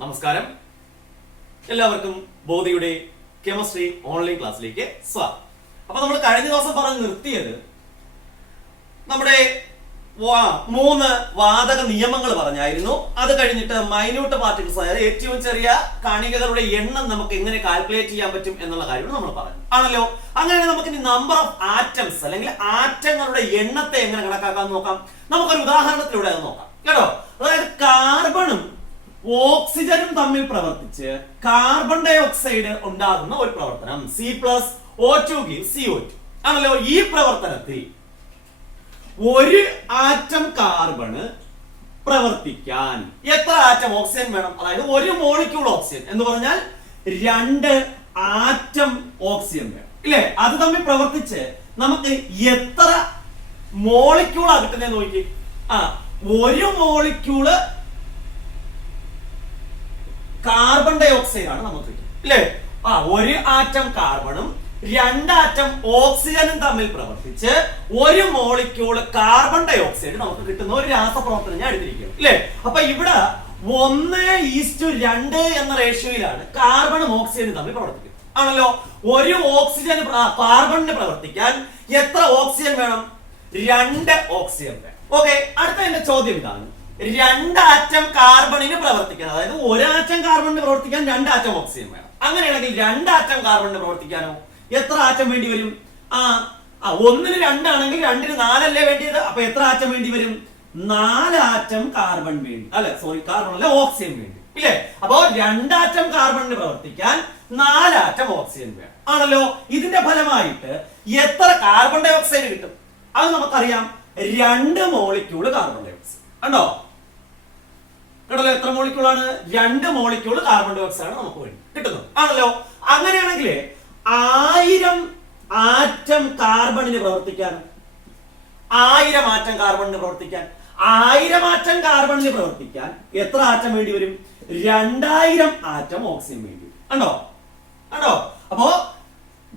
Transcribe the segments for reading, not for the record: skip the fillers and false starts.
നമസ്കാരം, എല്ലാവർക്കും ബോധിയുടെ chemistry online ക്ലാസ്സിലേക്ക് സ്വാഗതം. അപ്പൊ നമ്മൾ കഴിഞ്ഞ ദിവസം പറഞ്ഞ് നിർത്തിയത് നമ്മുടെ 3 വാതക നിയമങ്ങൾ പറഞ്ഞായിരുന്നു. അത് കഴിഞ്ഞിട്ട് മൈന്യൂട്ട് പാർട്ടിക്കിൾസ്, അതായത് ഏറ്റവും ചെറിയ കണികകളുടെ എണ്ണം നമുക്ക് എങ്ങനെ കാൽക്കുലേറ്റ് ചെയ്യാൻ പറ്റും എന്നുള്ള കാര്യം നമ്മൾ പറഞ്ഞു ആണല്ലോ. അങ്ങനെ നമുക്ക് ഇനി നമ്പർ ഓഫ് ആറ്റംസ് അല്ലെങ്കിൽ ആറ്റങ്ങളുടെ എണ്ണത്തെ എങ്ങനെ കണക്കാക്കാൻ നോക്കാം. നമുക്കൊരു ഉദാഹരണത്തിലൂടെ അത് നോക്കാം കേട്ടോ. അതായത് കാർബണും ഓക്സിജനും തമ്മിൽ പ്രവർത്തിച്ച് കാർബൺ ഡൈ ഓക്സൈഡ് ഉണ്ടാകുന്ന ഒരു പ്രവർത്തനം C+O2 gives CO2 ആണല്ലോ. ഈ പ്രവർത്തനത്തിൽ ഒരു ആറ്റം കാർബണ് പ്രവർത്തിക്കാൻ എത്ര ആറ്റം ഓക്സിജൻ വേണം? അതായത് ഒരു മോളിക്യൂൾ ഓക്സിജൻ എന്ന് പറഞ്ഞാൽ 2 ആറ്റം ഓക്സിജൻ വേണം ഇല്ലേ? അത് തമ്മിൽ പ്രവർത്തിച്ച് നമുക്ക് എത്ര മോളിക്യൂളാ കിട്ടുന്നത് നോക്കി. ഒരു മോളിക്യൂള് കാർബൺ ഡൈ ഓക്സൈഡ് ആണ് നമുക്ക് ഇല്ലേ? ഒരു ആറ്റം കാർബണും 2 ആറ്റം ഓക്സിജനും തമ്മിൽ പ്രവർത്തിച്ച് ഒരു മോളിക്യൂള് കാർബൺ ഡൈ ഓക്സൈഡ് നമുക്ക് കിട്ടുന്ന ഒരു രാസപ്രവർത്തനം ഞാൻ എടുത്തിരിക്കുന്നു ഇല്ലേ? അപ്പൊ ഇവിടെ 1:2 എന്ന റേഷ്യോയിലാണ് കാർബണും ഓക്സിജനും തമ്മിൽ പ്രവർത്തിക്കുന്നത് ആണല്ലോ. ഒരു ഓക്സിജൻ കാർബണിന് പ്രവർത്തിക്കാൻ എത്ര ഓക്സിജൻ വേണം? 2 ഓക്സിജൻ വേണം. ഓക്കെ, അടുത്ത എന്റെ ചോദ്യം ഇതാണ്. 2 ആറ്റം കാർബണിന് പ്രവർത്തിക്കാൻ, അതായത് ഒരു ആറ്റം കാർബണിന് പ്രവർത്തിക്കാൻ 2 ആറ്റം ഓക്സിജൻ വേണം. അങ്ങനെയാണെങ്കിൽ 2 ആറ്റം കാർബണിന് പ്രവർത്തിക്കാനോ എത്ര ആറ്റം വേണ്ടി വരും? 1ന് 2 ആണെങ്കിൽ 2ന് 4 അല്ലേ വേണ്ടിയത്? അപ്പൊ എത്ര ആറ്റം വേണ്ടി വരും? 4 ആറ്റം കാർബൺ വേണ്ടി, കാർബൺ അല്ല ഓക്സിജൻ വേണ്ടി ഇല്ലേ? അപ്പോ 2 ആറ്റം കാർബണിന് പ്രവർത്തിക്കാൻ 4 ആറ്റം ഓക്സിജൻ വേണം ആണല്ലോ. ഇതിന്റെ ഫലമായിട്ട് എത്ര കാർബൺ ഡൈ ഓക്സൈഡ് കിട്ടും? അത് നമുക്കറിയാം, 2 മോളിക്യൂള് കാർബൺ ഡൈ ഓക്സൈഡ് കണ്ടോ കേട്ടല്ലോ. എത്ര മോളിക്യൂളാണ്? 2 മോളിക്യൂള് കാർബൺ ഡൈ ഓക്സൈഡ് ആണ് നമുക്ക് വേണ്ടി കിട്ടുന്നത് ആണല്ലോ. അങ്ങനെയാണെങ്കിൽ 1000 ആറ്റം കാർബണിന് പ്രവർത്തിക്കാൻ, 1000 ആറ്റം കാർബണിന് പ്രവർത്തിക്കാൻ 1000 ആറ്റം കാർബണിന് പ്രവർത്തിക്കാൻ എത്ര ആറ്റം വേണ്ടി വരും? 2000 ആറ്റം ഓക്സിജൻ വേണ്ടി വരും. കണ്ടോ കണ്ടോ? അപ്പോ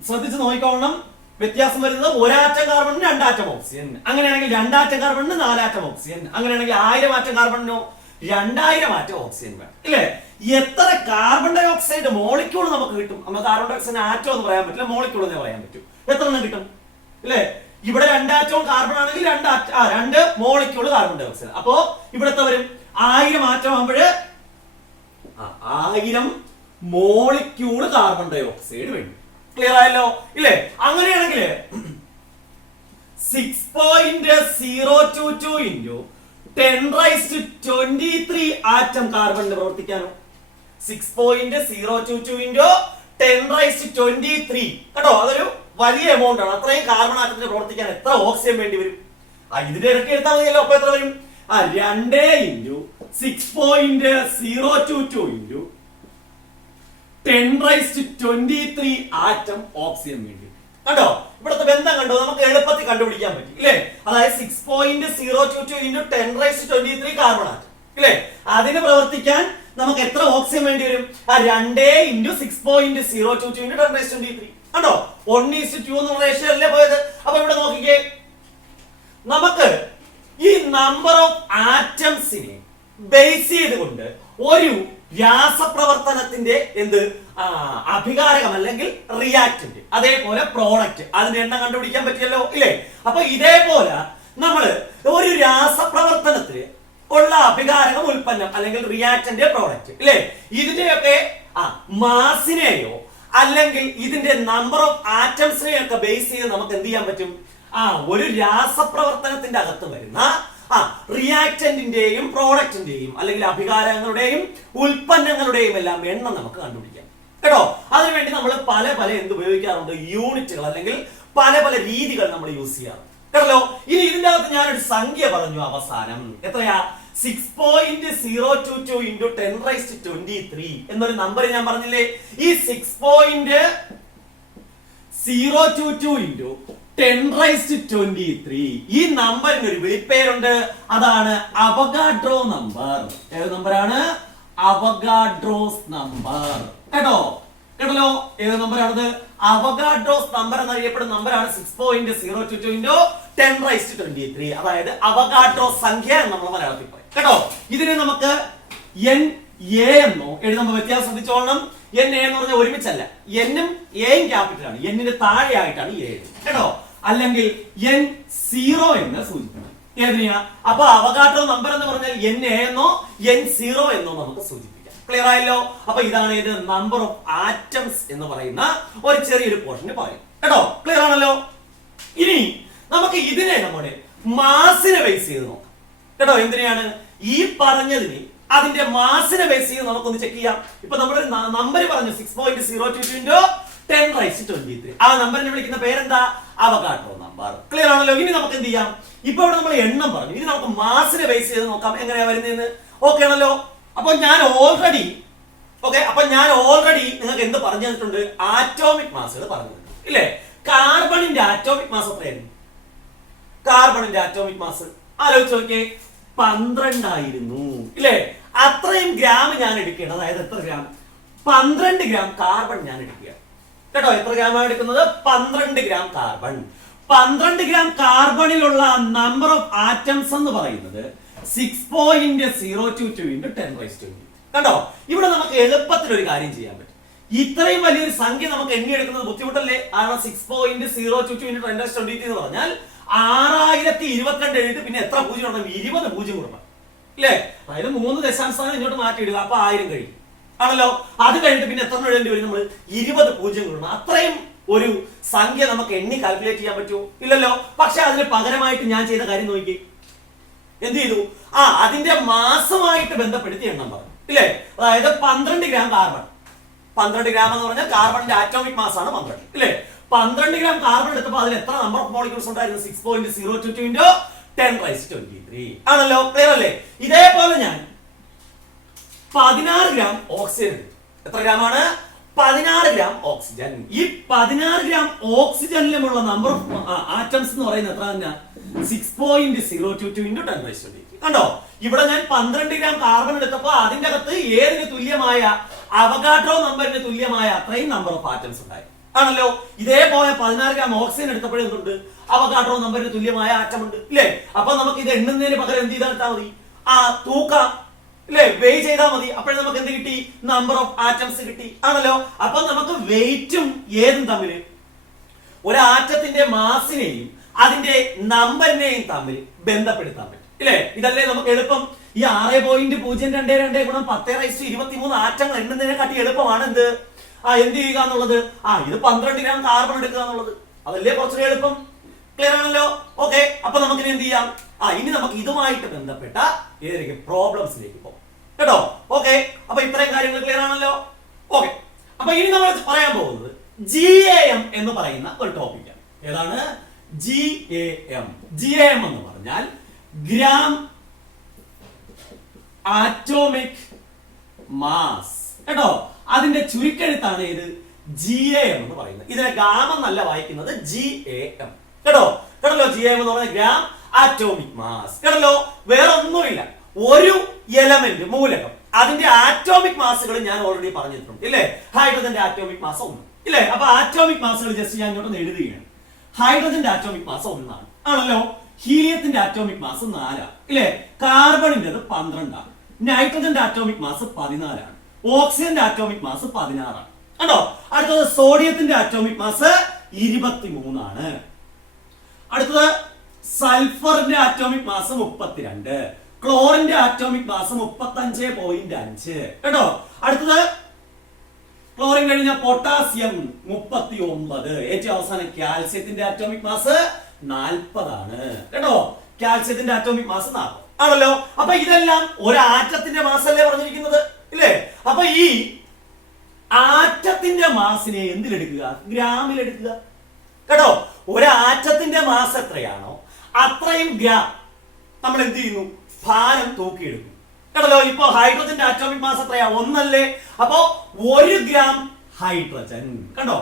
ശ്രദ്ധിച്ച് നോക്കിക്കോളണം, വ്യത്യാസം വരുന്നത് 1 ആറ്റം കാർബണിന് 2 ആറ്റം ഓക്സിജൻ. അങ്ങനെയാണെങ്കിൽ 2 ആറ്റം കാർബണിന് 4 ആറ്റം ഓക്സിജൻ. അങ്ങനെയാണെങ്കിൽ 1000 ആറ്റം കാർബണിനോ 2000 ആറ്റം ഓക്സിജൻ വേണം ഇല്ലേ? എത്ര കാർബൺ ഡൈ ഓക്സൈഡ് മോളിക്യൂൾ നമുക്ക് കിട്ടും? നമുക്ക് കാർബൺ ഡൈ ഓക്സൈഡ് ആറ്റം എന്ന് പറയാൻ പറ്റില്ല, മോളിക്യൂൾ എന്നേ പറയാൻ പറ്റും. എത്ര എണ്ണം കിട്ടും ഇല്ലേ? ഇവിടെ 2 ആറ്റവും കാർബൺ ആണെങ്കിൽ 2 മോളിക്യൂൾ കാർബൺ ഡൈ ഓക്സൈഡ്. അപ്പോ ഇവിടത്തെ വരും 1000 ആറ്റം ആകുമ്പോഴ് 1000 മോളിക്യൂൾ കാർബൺ ഡൈ ഓക്സൈഡ് വേണ്ടി. ക്ലിയർ ആയല്ലോ ഇല്ലേ? അങ്ങനെയാണെങ്കിൽ 6.022 into 10⁻23 ആറ്റം കാർബണിന് പ്രവർത്തിക്കാനോ? 6.022 into 10⁻23 കേട്ടോ, അതൊരു വലിയ എമൗണ്ട് ആണ്. അത്രയും കാർബൺ ആറ്റത്തിന് പ്രവർത്തിക്കാൻ എത്ര ഓക്സിജൻ വേണ്ടി വരും? ഇതിന്റെ ഇരട്ടി എടുത്താൽ മതിയല്ലോ. അപ്പൊ എത്ര വരും? 2 into 6.022 into 10⁻23 ആറ്റം ഓക്സിജൻ വേണ്ടി കണ്ടോ. ഇവിടുത്തെ ബന്ധം കണ്ടോ? നമുക്ക് എളുപ്പത്തിൽ കണ്ടുപിടിക്കാൻ പറ്റും ഇല്ലേ? അതായത് 6.022 into 10⁻23 കാർബൺ ആറ്റം ഇല്ലേ? അതിന് പ്രവർത്തിക്കാൻ നമുക്ക് എത്ര ഓക്സിജൻ വേണ്ടി വരും? 2 into 6.022 into 10⁻23 കണ്ടോ. 1:2 എന്നുള്ള റേഷ്യോ അല്ലേ പോയത്? അപ്പൊ ഇവിടെ നോക്കിക്കേ, നമുക്ക് ഈ നമ്പർ ഓഫ് ആറ്റംസിനെ ബേസ് ചെയ്തുകൊണ്ട് ഒരു രാസപ്രവർത്തനത്തിന്റെ അഭികാരകം അല്ലെങ്കിൽ റിയാക്ടന്റ്, അതേപോലെ പ്രോഡക്റ്റ്, അതിന്റെ എണ്ണം കണ്ടുപിടിക്കാൻ പറ്റിയല്ലോ ഇല്ലേ? അപ്പൊ ഇതേപോലെ നമ്മൾ ഒരു രാസപ്രവർത്തനത്തിന് ഉള്ള അഭികാരകം, ഉൽപ്പന്നം അല്ലെങ്കിൽ റിയാക്ടന്റ്, പ്രോഡക്റ്റ് ഇല്ലേ? ഇതിന്റെയൊക്കെ മാസിനെയോ അല്ലെങ്കിൽ ഇതിന്റെ നമ്പർ ഓഫ് ആറ്റംസിനെയോ ഒക്കെ ബേസ് ചെയ്ത് നമുക്ക് എന്ത് ചെയ്യാൻ പറ്റും? ഒരു രാസപ്രവർത്തനത്തിന്റെ അകത്ത് വരുന്ന റിയാക്ടന്റിന്റെയും പ്രോഡക്റ്റിന്റെയും അല്ലെങ്കിൽ അഭികാരങ്ങളുടെയും ഉൽപ്പന്നങ്ങളുടെയും എല്ലാം എണ്ണം നമുക്ക് കണ്ടുപിടിക്കാം കേട്ടോ. അതിനുവേണ്ടി നമ്മൾ പല എന്ത് ഉപയോഗിക്കാറുണ്ട്? യൂണിറ്റുകൾ അല്ലെങ്കിൽ പല രീതികൾ നമ്മൾ യൂസ് ചെയ്യാറുണ്ട് കേട്ടല്ലോ. ഇനി ഇതിന്റെ അകത്ത് ഞാനൊരു സംഖ്യ പറഞ്ഞു അവസാനം. എത്രയാ? 6.022 into 10⁻23 എന്നൊരു നമ്പർ ഞാൻ പറഞ്ഞില്ലേ? ഈ 6.022 into 10⁻23 ഈ നമ്പറിന് ഒരു വിളിപ്പേരുണ്ട്. അതാണ് അവഗാഡ്രോ നമ്പർ. ഏത് നമ്പറാണ്? അവഗാഡ്രോസ് നമ്പർ കേട്ടോ കേട്ടല്ലോ. ഏത് നമ്പറാണത്? അവഗാഡ്രോസ് നമ്പർ എന്നറിയപ്പെടുന്ന നമ്പറാണ് 6.022 into 10⁻23. അതായത് അവഗാഡ്രോ സംഖ്യ എന്ന് നമ്മൾ മലയാളത്തിൽ പറയും കേട്ടോ. ഇതിനെ നമുക്ക് എ എന്നോ എഴുതുമ്പോൾ വ്യത്യാസം ശ്രദ്ധിച്ചോളണം. എൻ എ എന്ന് പറഞ്ഞാൽ ഒരുമിച്ചല്ല, എന്നും എയും ക്യാപിറ്റലാണ്, എന്നിന്റെ താഴെയായിട്ടാണ് എ കേട്ടോ. അല്ലെങ്കിൽ എൻ സീറോ എന്ന് സൂചിപ്പിക്കണം. ഏതിനാ? അപ്പൊ അവഗാഡ്രോ നമ്പർ എന്ന് പറഞ്ഞാൽ എൻ എ എന്നോ എൻ സീറോ എന്നോ നമുക്ക് സൂചിപ്പിക്കാം. ക്ലിയർ ആയല്ലോ? അപ്പൊ ഇതാണ് ഇത് നമ്പർ ഓഫ് ആറ്റംസ് എന്ന് പറയുന്ന ഒരു ചെറിയൊരു പോർഷന് പറയും കേട്ടോ. ക്ലിയർ ആണല്ലോ? ഇനി നമുക്ക് ഇതിനെ നമ്മുടെ മാസിനെ ബേസ് ചെയ്ത് നോക്കാം കേട്ടോ. എന്തിനാണ്? ഈ പറഞ്ഞതിന് അതിന്റെ മാസിനെ ബേസ് ചെയ്ത് നമുക്കൊന്ന് ചെക്ക് ചെയ്യാം. ഇപ്പൊ നമ്മളൊരു നമ്പർ പറഞ്ഞു 6.022 into 10⁻23. ആ നമ്പറിനെ വിളിക്കുന്ന പേരെന്താ? Avogadro number. ക്ലിയർ ആണല്ലോ? ഇനി നമുക്ക് എന്ത് ചെയ്യാം? ഇപ്പൊ ഇവിടെ നമ്മൾ എണ്ണം പറഞ്ഞു, ഇനി നമുക്ക് മാസിനെ ബേസ് ചെയ്ത് നോക്കാം എങ്ങനെയാ വരുന്നതെന്ന്. ഓക്കെ ആണല്ലോ? അപ്പൊ ഞാൻ ഓൾറെഡി നിങ്ങൾക്ക് എന്ത് പറഞ്ഞു തന്നിട്ടുണ്ട്? ആറ്റോമിക് മാസുകൾ പറഞ്ഞു തന്നിട്ടുണ്ട് ഇല്ലേ? കാർബണിന്റെ ആറ്റോമിക് മാസ് എത്രയായിരുന്നു? കാർബണിന്റെ ആറ്റോമിക് മാസ് ആലോചിച്ച് നോക്കിയേ, 12 ആയിരുന്നു ഇല്ലേ? അത്രയും ഗ്രാം ഞാൻ എടുക്കുകയാണ്. അതായത് എത്ര ഗ്രാം? 12 ഗ്രാം കാർബൺ ഞാൻ എടുക്കുക കേട്ടോ. എത്ര ഗ്രാമാണ് എടുക്കുന്നത്? 12 ഗ്രാം കാർബൺ. 12 ഗ്രാം കാർബണിലുള്ള നമ്പർ ഓഫ് ആറ്റംസ് എന്ന് പറയുന്നത് 6.022 into 10⁻20. കണ്ടോ? ഇവിടെ നമുക്ക് എളുപ്പത്തിൽ ഒരു കാര്യം ചെയ്യാൻ പറ്റും. ഇത്രയും വലിയൊരു സംഖ്യ നമുക്ക് എണ്ണിയെടുക്കുന്നത് ബുദ്ധിമുട്ടല്ലേ? കാരണം 6.022 into 10⁻20 എന്ന് പറഞ്ഞാൽ 6022 എഴുതി പിന്നെ എത്ര പൂജ്യം ഉണ്ടെങ്കിൽ 20 പൂജ്യം കൊടുക്കണം ഇല്ലേ? അതായത് 3 ദശാംശം ഇങ്ങോട്ട് മാറ്റിയിടുക, അപ്പൊ 1000 കഴിയും ആണല്ലോ. അത് കഴിഞ്ഞിട്ട് പിന്നെ എത്ര എഴുതേണ്ടി വരും? നമ്മൾ 20 പൂജ്യം കൊടുക്കണം. അത്രയും ഒരു സംഖ്യ നമുക്ക് എണ്ണി കാൽക്കുലേറ്റ് ചെയ്യാൻ പറ്റുമോ? ഇല്ലല്ലോ. പക്ഷെ അതിന് പകരമായിട്ട് ഞാൻ ചെയ്ത കാര്യം നോക്കി, എന്ത് ചെയ്തു? അതിന്റെ മാസമായിട്ട് ബന്ധപ്പെടുത്തി എണ്ണം പറഞ്ഞു ഇല്ലേ? അതായത് 12 ഗ്രാം കാർബൺ. 12 ഗ്രാം എന്ന് പറഞ്ഞാൽ കാർബണിന്റെ ആറ്റോമിക് മാസ് ആണ് 12 ഇല്ലേ? 12 ഗ്രാം കാർബൺ എടുത്തപ്പോൾ അതിൽ എത്ര നമ്പർ ഓഫ് മോളിക്യൂൾസ് ഉണ്ടായിരുന്നു? 6.022 into 10⁻23 ആണല്ലോ. ക്ലിയർ അല്ലേ? ഇതേപോലെ ഞാൻ 16 ഗ്രാം ഓക്സിജൻ എടുത്തു. എത്ര ഗ്രാമാണ്? 16 ഗ്രാം ഓക്സിജൻ. ഈ 16 ഗ്രാം ഓക്സിജനിലുമുള്ള നമ്പർ ഓഫ് ആറ്റംസ് എന്ന് പറയുന്നത് എത്ര തന്നെ? 6.022 into 10⁻20. കണ്ടോ? ഇവിടെ ഞാൻ 12 ഗ്രാം കാർബൺ എടുത്തപ്പോൾ അതിന്റെ അകത്ത് ഏതിന് തുല്യമായ അവഗാഡ്രോ നമ്പറിന് തുല്യമായ അത്രയും നമ്പർ ഓഫ് ആറ്റംസ് ഉണ്ടായി ആണല്ലോ. ഇതേപോലെ 16 ഗ്രാം ഓക്സിജൻ എടുത്തപ്പോഴും എന്തുണ്ട്? അവഗാഡ്രോ നമ്പറിന് തുല്യമായ ആറ്റം ഉണ്ട് ഇല്ലേ? അപ്പൊ നമുക്ക് ഇത് എണ്ണുന്നതിന് പകരം എന്ത് ചെയ്താൽ മതി? തൂക്കാം ഇല്ലേ? വെയ് ചെയ്താൽ മതി. അപ്പോഴും നമുക്ക് എന്ത് കിട്ടി? നമ്പർ ഓഫ് ആറ്റംസ് കിട്ടി ആണല്ലോ. അപ്പൊ നമുക്ക് വെയിറ്റും ഏതും തമ്മിൽ, ഒരു ആറ്റത്തിന്റെ മാസിനെയും അതിന്റെ നമ്പറിനെയും തമ്മിൽ ബന്ധപ്പെടുത്താൻ പറ്റും ഇല്ലേ? ഇതല്ലേ നമുക്ക് എളുപ്പം. ഈ 6.022 ഗുണം 10⁻23 ആറ്റങ്ങൾ എണ്ണുന്നതിനെക്കാട്ടി എളുപ്പമാണ് എന്ത് ചെയ്യുക എന്നുള്ളത്. ഇത് 12 ഗ്രാം കാർബൺ എടുക്കുക എന്നുള്ളത്. അതല്ലേ കുറച്ചുകൂടി എളുപ്പം. ക്ലിയർ ആണല്ലോ? ഓക്കെ. അപ്പൊ നമുക്ക് എന്ത് ചെയ്യാം? ഇനി നമുക്ക് ഇതുമായിട്ട് ബന്ധപ്പെട്ട ഏതൊക്കെ പ്രോബ്ലംസിലേക്ക് പോകും കേട്ടോ. ഓക്കെ. അപ്പൊ ഇത്രയും കാര്യങ്ങൾ ക്ലിയർ ആണല്ലോ? ഓക്കെ. അപ്പൊ ഇനി നമ്മൾ പറയാൻ പോകുന്നത് GAM എന്ന് പറയുന്ന ഒരു ടോപ്പിക്കാണ്. ഏതാണ്? GAM. GAM എന്ന് പറഞ്ഞാൽ ഗ്രാം ആറ്റോമിക് മാസ് കേട്ടോ. അതിന്റെ ചുരുക്കെഴുത്താണ് ഇത് GAM എന്ന് പറയുന്നത്. ഇതിനെ ഗാമ എന്നല്ല വായിക്കുന്നത്, GAM കേട്ടോ. കേട്ടല്ലോ? GAM എന്ന് പറഞ്ഞാൽ ഗ്രാം ആറ്റോമിക് മാസ് കേട്ടല്ലോ. വേറെ ഒന്നുമില്ല, ഒരു എലമെന്റ് മൂലകം അതിന്റെ ആറ്റോമിക് മാസുകൾ ഞാൻ ഓൾറെഡി പറഞ്ഞിട്ടുണ്ട് ഇല്ലേ? ഹൈഡ്രജന്റെ ആറ്റോമിക് മാസ് 1 ഇല്ലേ? അപ്പൊ ആറ്റോമിക് മാസുകൾ ജസ്റ്റ് ഞാൻ ഇങ്ങോട്ട് എഴുതുകയാണ്. ഹൈഡ്രജന്റെ ആറ്റോമിക് മാസ് 1 ആണ് ആണല്ലോ. ഹീലിയത്തിന്റെ ആറ്റോമിക് മാസ് 4 ഇല്ലേ? കാർബണിന്റെ 12 ആണ്. നൈട്രജന്റെ ആറ്റോമിക് മാസ് 14 ആണ്. ഓക്സിജന്റെ ആറ്റോമിക് മാസ് 16 ആണ് കണ്ടോ. അടുത്തത് സോഡിയത്തിന്റെ ആറ്റോമിക് മാസ് 23 ആണ്. അടുത്തത് സൾഫറിന്റെ ആറ്റോമിക് മാസ് 32. ക്ലോറിന്റെ ആറ്റോമിക് മാസ് 35.5 കേട്ടോ. അടുത്തത് ക്ലോറിൻ കഴിഞ്ഞ പൊട്ടാസ്യം 39. ഏറ്റവും അവസാനം കാൽസ്യത്തിന്റെ ആറ്റോമിക് മാസ് 40 ആണ് കേട്ടോ. കാൽസ്യത്തിന്റെ ആറ്റോമിക് മാസ് 40 ആണല്ലോ. അപ്പൊ ഇതെല്ലാം ഒരു ആറ്റത്തിന്റെ മാസ് അല്ലേ പറഞ്ഞിരിക്കുന്നത് ഇല്ലേ? അപ്പൊ ഈ ആറ്റത്തിന്റെ മാസിനെ എന്തിലെടുക്കുക? ഗ്രാമിലെടുക്കുക കേട്ടോ. ഒരു ആറ്റത്തിന്റെ മാസ് എത്രയാണോ അത്രയും ഗ്രാം നമ്മൾ എന്ത് ചെയ്യുന്നു? ഭാരം തൂക്കിയെടുക്കും കേട്ടല്ലോ. ഇപ്പൊ ഹൈഡ്രജന്റെ ആറ്റോമിക് മാസ് എത്രയാ? 1 അല്ലേ? അപ്പോ 1 ഗ്രാം ഹൈഡ്രജൻ കണ്ടോ.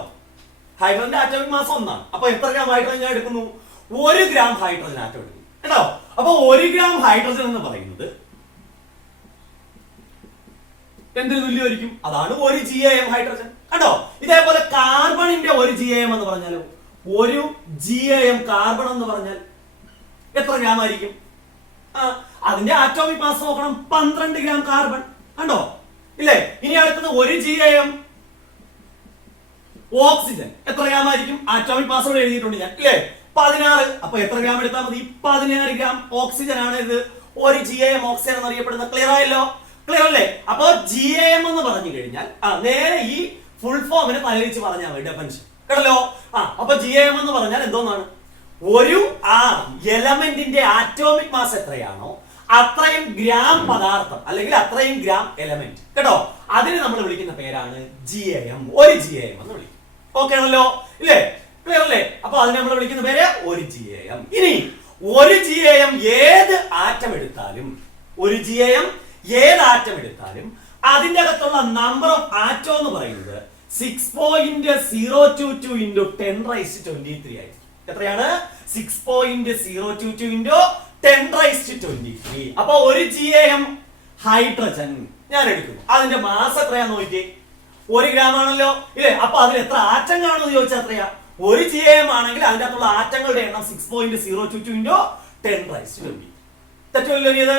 ഹൈഡ്രജന്റെ ആറ്റോമിക് മാസ് 1 ആണ്. അപ്പൊ എത്ര ഗ്രാം ഹൈഡ്രജൻ ഞാൻ എടുക്കുന്നു? 1 ഗ്രാം ഹൈഡ്രജൻ ആറ്റം എടുക്കുന്നു കേട്ടോ. അപ്പൊ 1 ഗ്രാം ഹൈഡ്രജൻ എന്ന് പറയുന്നത് എന്തിനു തുല്യമായിരിക്കും? അതാണ് 1 GAM ഹൈഡ്രജൻ കണ്ടോ. ഇതേപോലെ കാർബണിന്റെ 1 GAM എന്ന് പറഞ്ഞാലോ, 1 GAM കാർബൺ എന്ന് പറഞ്ഞാൽ എത്ര ഗ്രാം ആയിരിക്കും? അതിന്റെ ആറ്റോമിക് മാസ് നോക്കണം. 12 ഗ്രാം കാർബൺ കണ്ടോ. ഇല്ലേ? ഇനി അടുത്തത് 1 GAM ഓക്സിജൻ എത്ര ഗ്രാം ആയിരിക്കും? ആറ്റോമിക് മാസ് ഇവിടെ എഴുതിയിട്ടുണ്ട് ഞാൻ, ഇല്ലേ? 16. അപ്പൊ എത്ര ഗ്രാം എടുത്താൽ മതി? 16 ഗ്രാം ഓക്സിജൻ ആണ് ഇത് 1 GAM ഓക്സിജൻ എന്നറിയപ്പെടുന്ന. ക്ലിയർ ആയല്ലോ? ക്ലിയർ അല്ലേ? അപ്പൊ GAM എന്ന് പറഞ്ഞു കഴിഞ്ഞാൽ നേരെ ഈ ഫുൾ ഫോമിന് തലവെച്ച് പറഞ്ഞാൽ മതി ഡെഫിനിഷൻ. കേട്ടല്ലോ? അപ്പൊ GAM എന്ന് പറഞ്ഞാൽ എന്തോന്നാണ്? ഒരു എലമെന്റിന്റെ ആറ്റോമിക് മാസ് എത്രയാണോ അത്രയും ഗ്രാം പദാർത്ഥം അല്ലെങ്കിൽ അത്രയും ഗ്രാം എലമെന്റ്. കേട്ടോ? അതിന് നമ്മൾ വിളിക്കുന്ന പേരാണ് GAM. 1 GAM എന്ന് വിളിക്കും. ഓക്കെ ആണല്ലോ? ഇല്ലേ? ക്ലിയർ അല്ലേ? അപ്പൊ അതിനെ നമ്മൾ വിളിക്കുന്ന പേര് 1 GAM. ഇനി 1 GAM ഏത് ആറ്റം എടുത്താലും 1 GAM ഏത് ആറ്റം എടുത്താലും അതിന്റെ അകത്തുള്ള നമ്പർ ഓഫ് ആറ്റം എന്ന് പറയുന്നത് 6.022 into 10⁻23 ആയിരിക്കും. എത്രയാണ്? 6.022 into 10⁻23. അപ്പൊ 1 GAM ഹൈഡ്രജൻ ഞാൻ എടുക്കുന്നു. അതിന്റെ മാസ് എത്രയാന്ന് നോക്കിയേ. 1 ഗ്രാം ആണല്ലോ, ഇല്ലേ? അപ്പൊ അതിൽ എത്ര ആറ്റം കാണുമെന്ന് ചോദിച്ചാൽ എത്രയാ? 1 GAM ആണെങ്കിൽ അതിന്റെ അകത്തുള്ള ആറ്റങ്ങളുടെ എണ്ണം 6.022 into 10⁻20. തെറ്റല്ലോ ഇത്?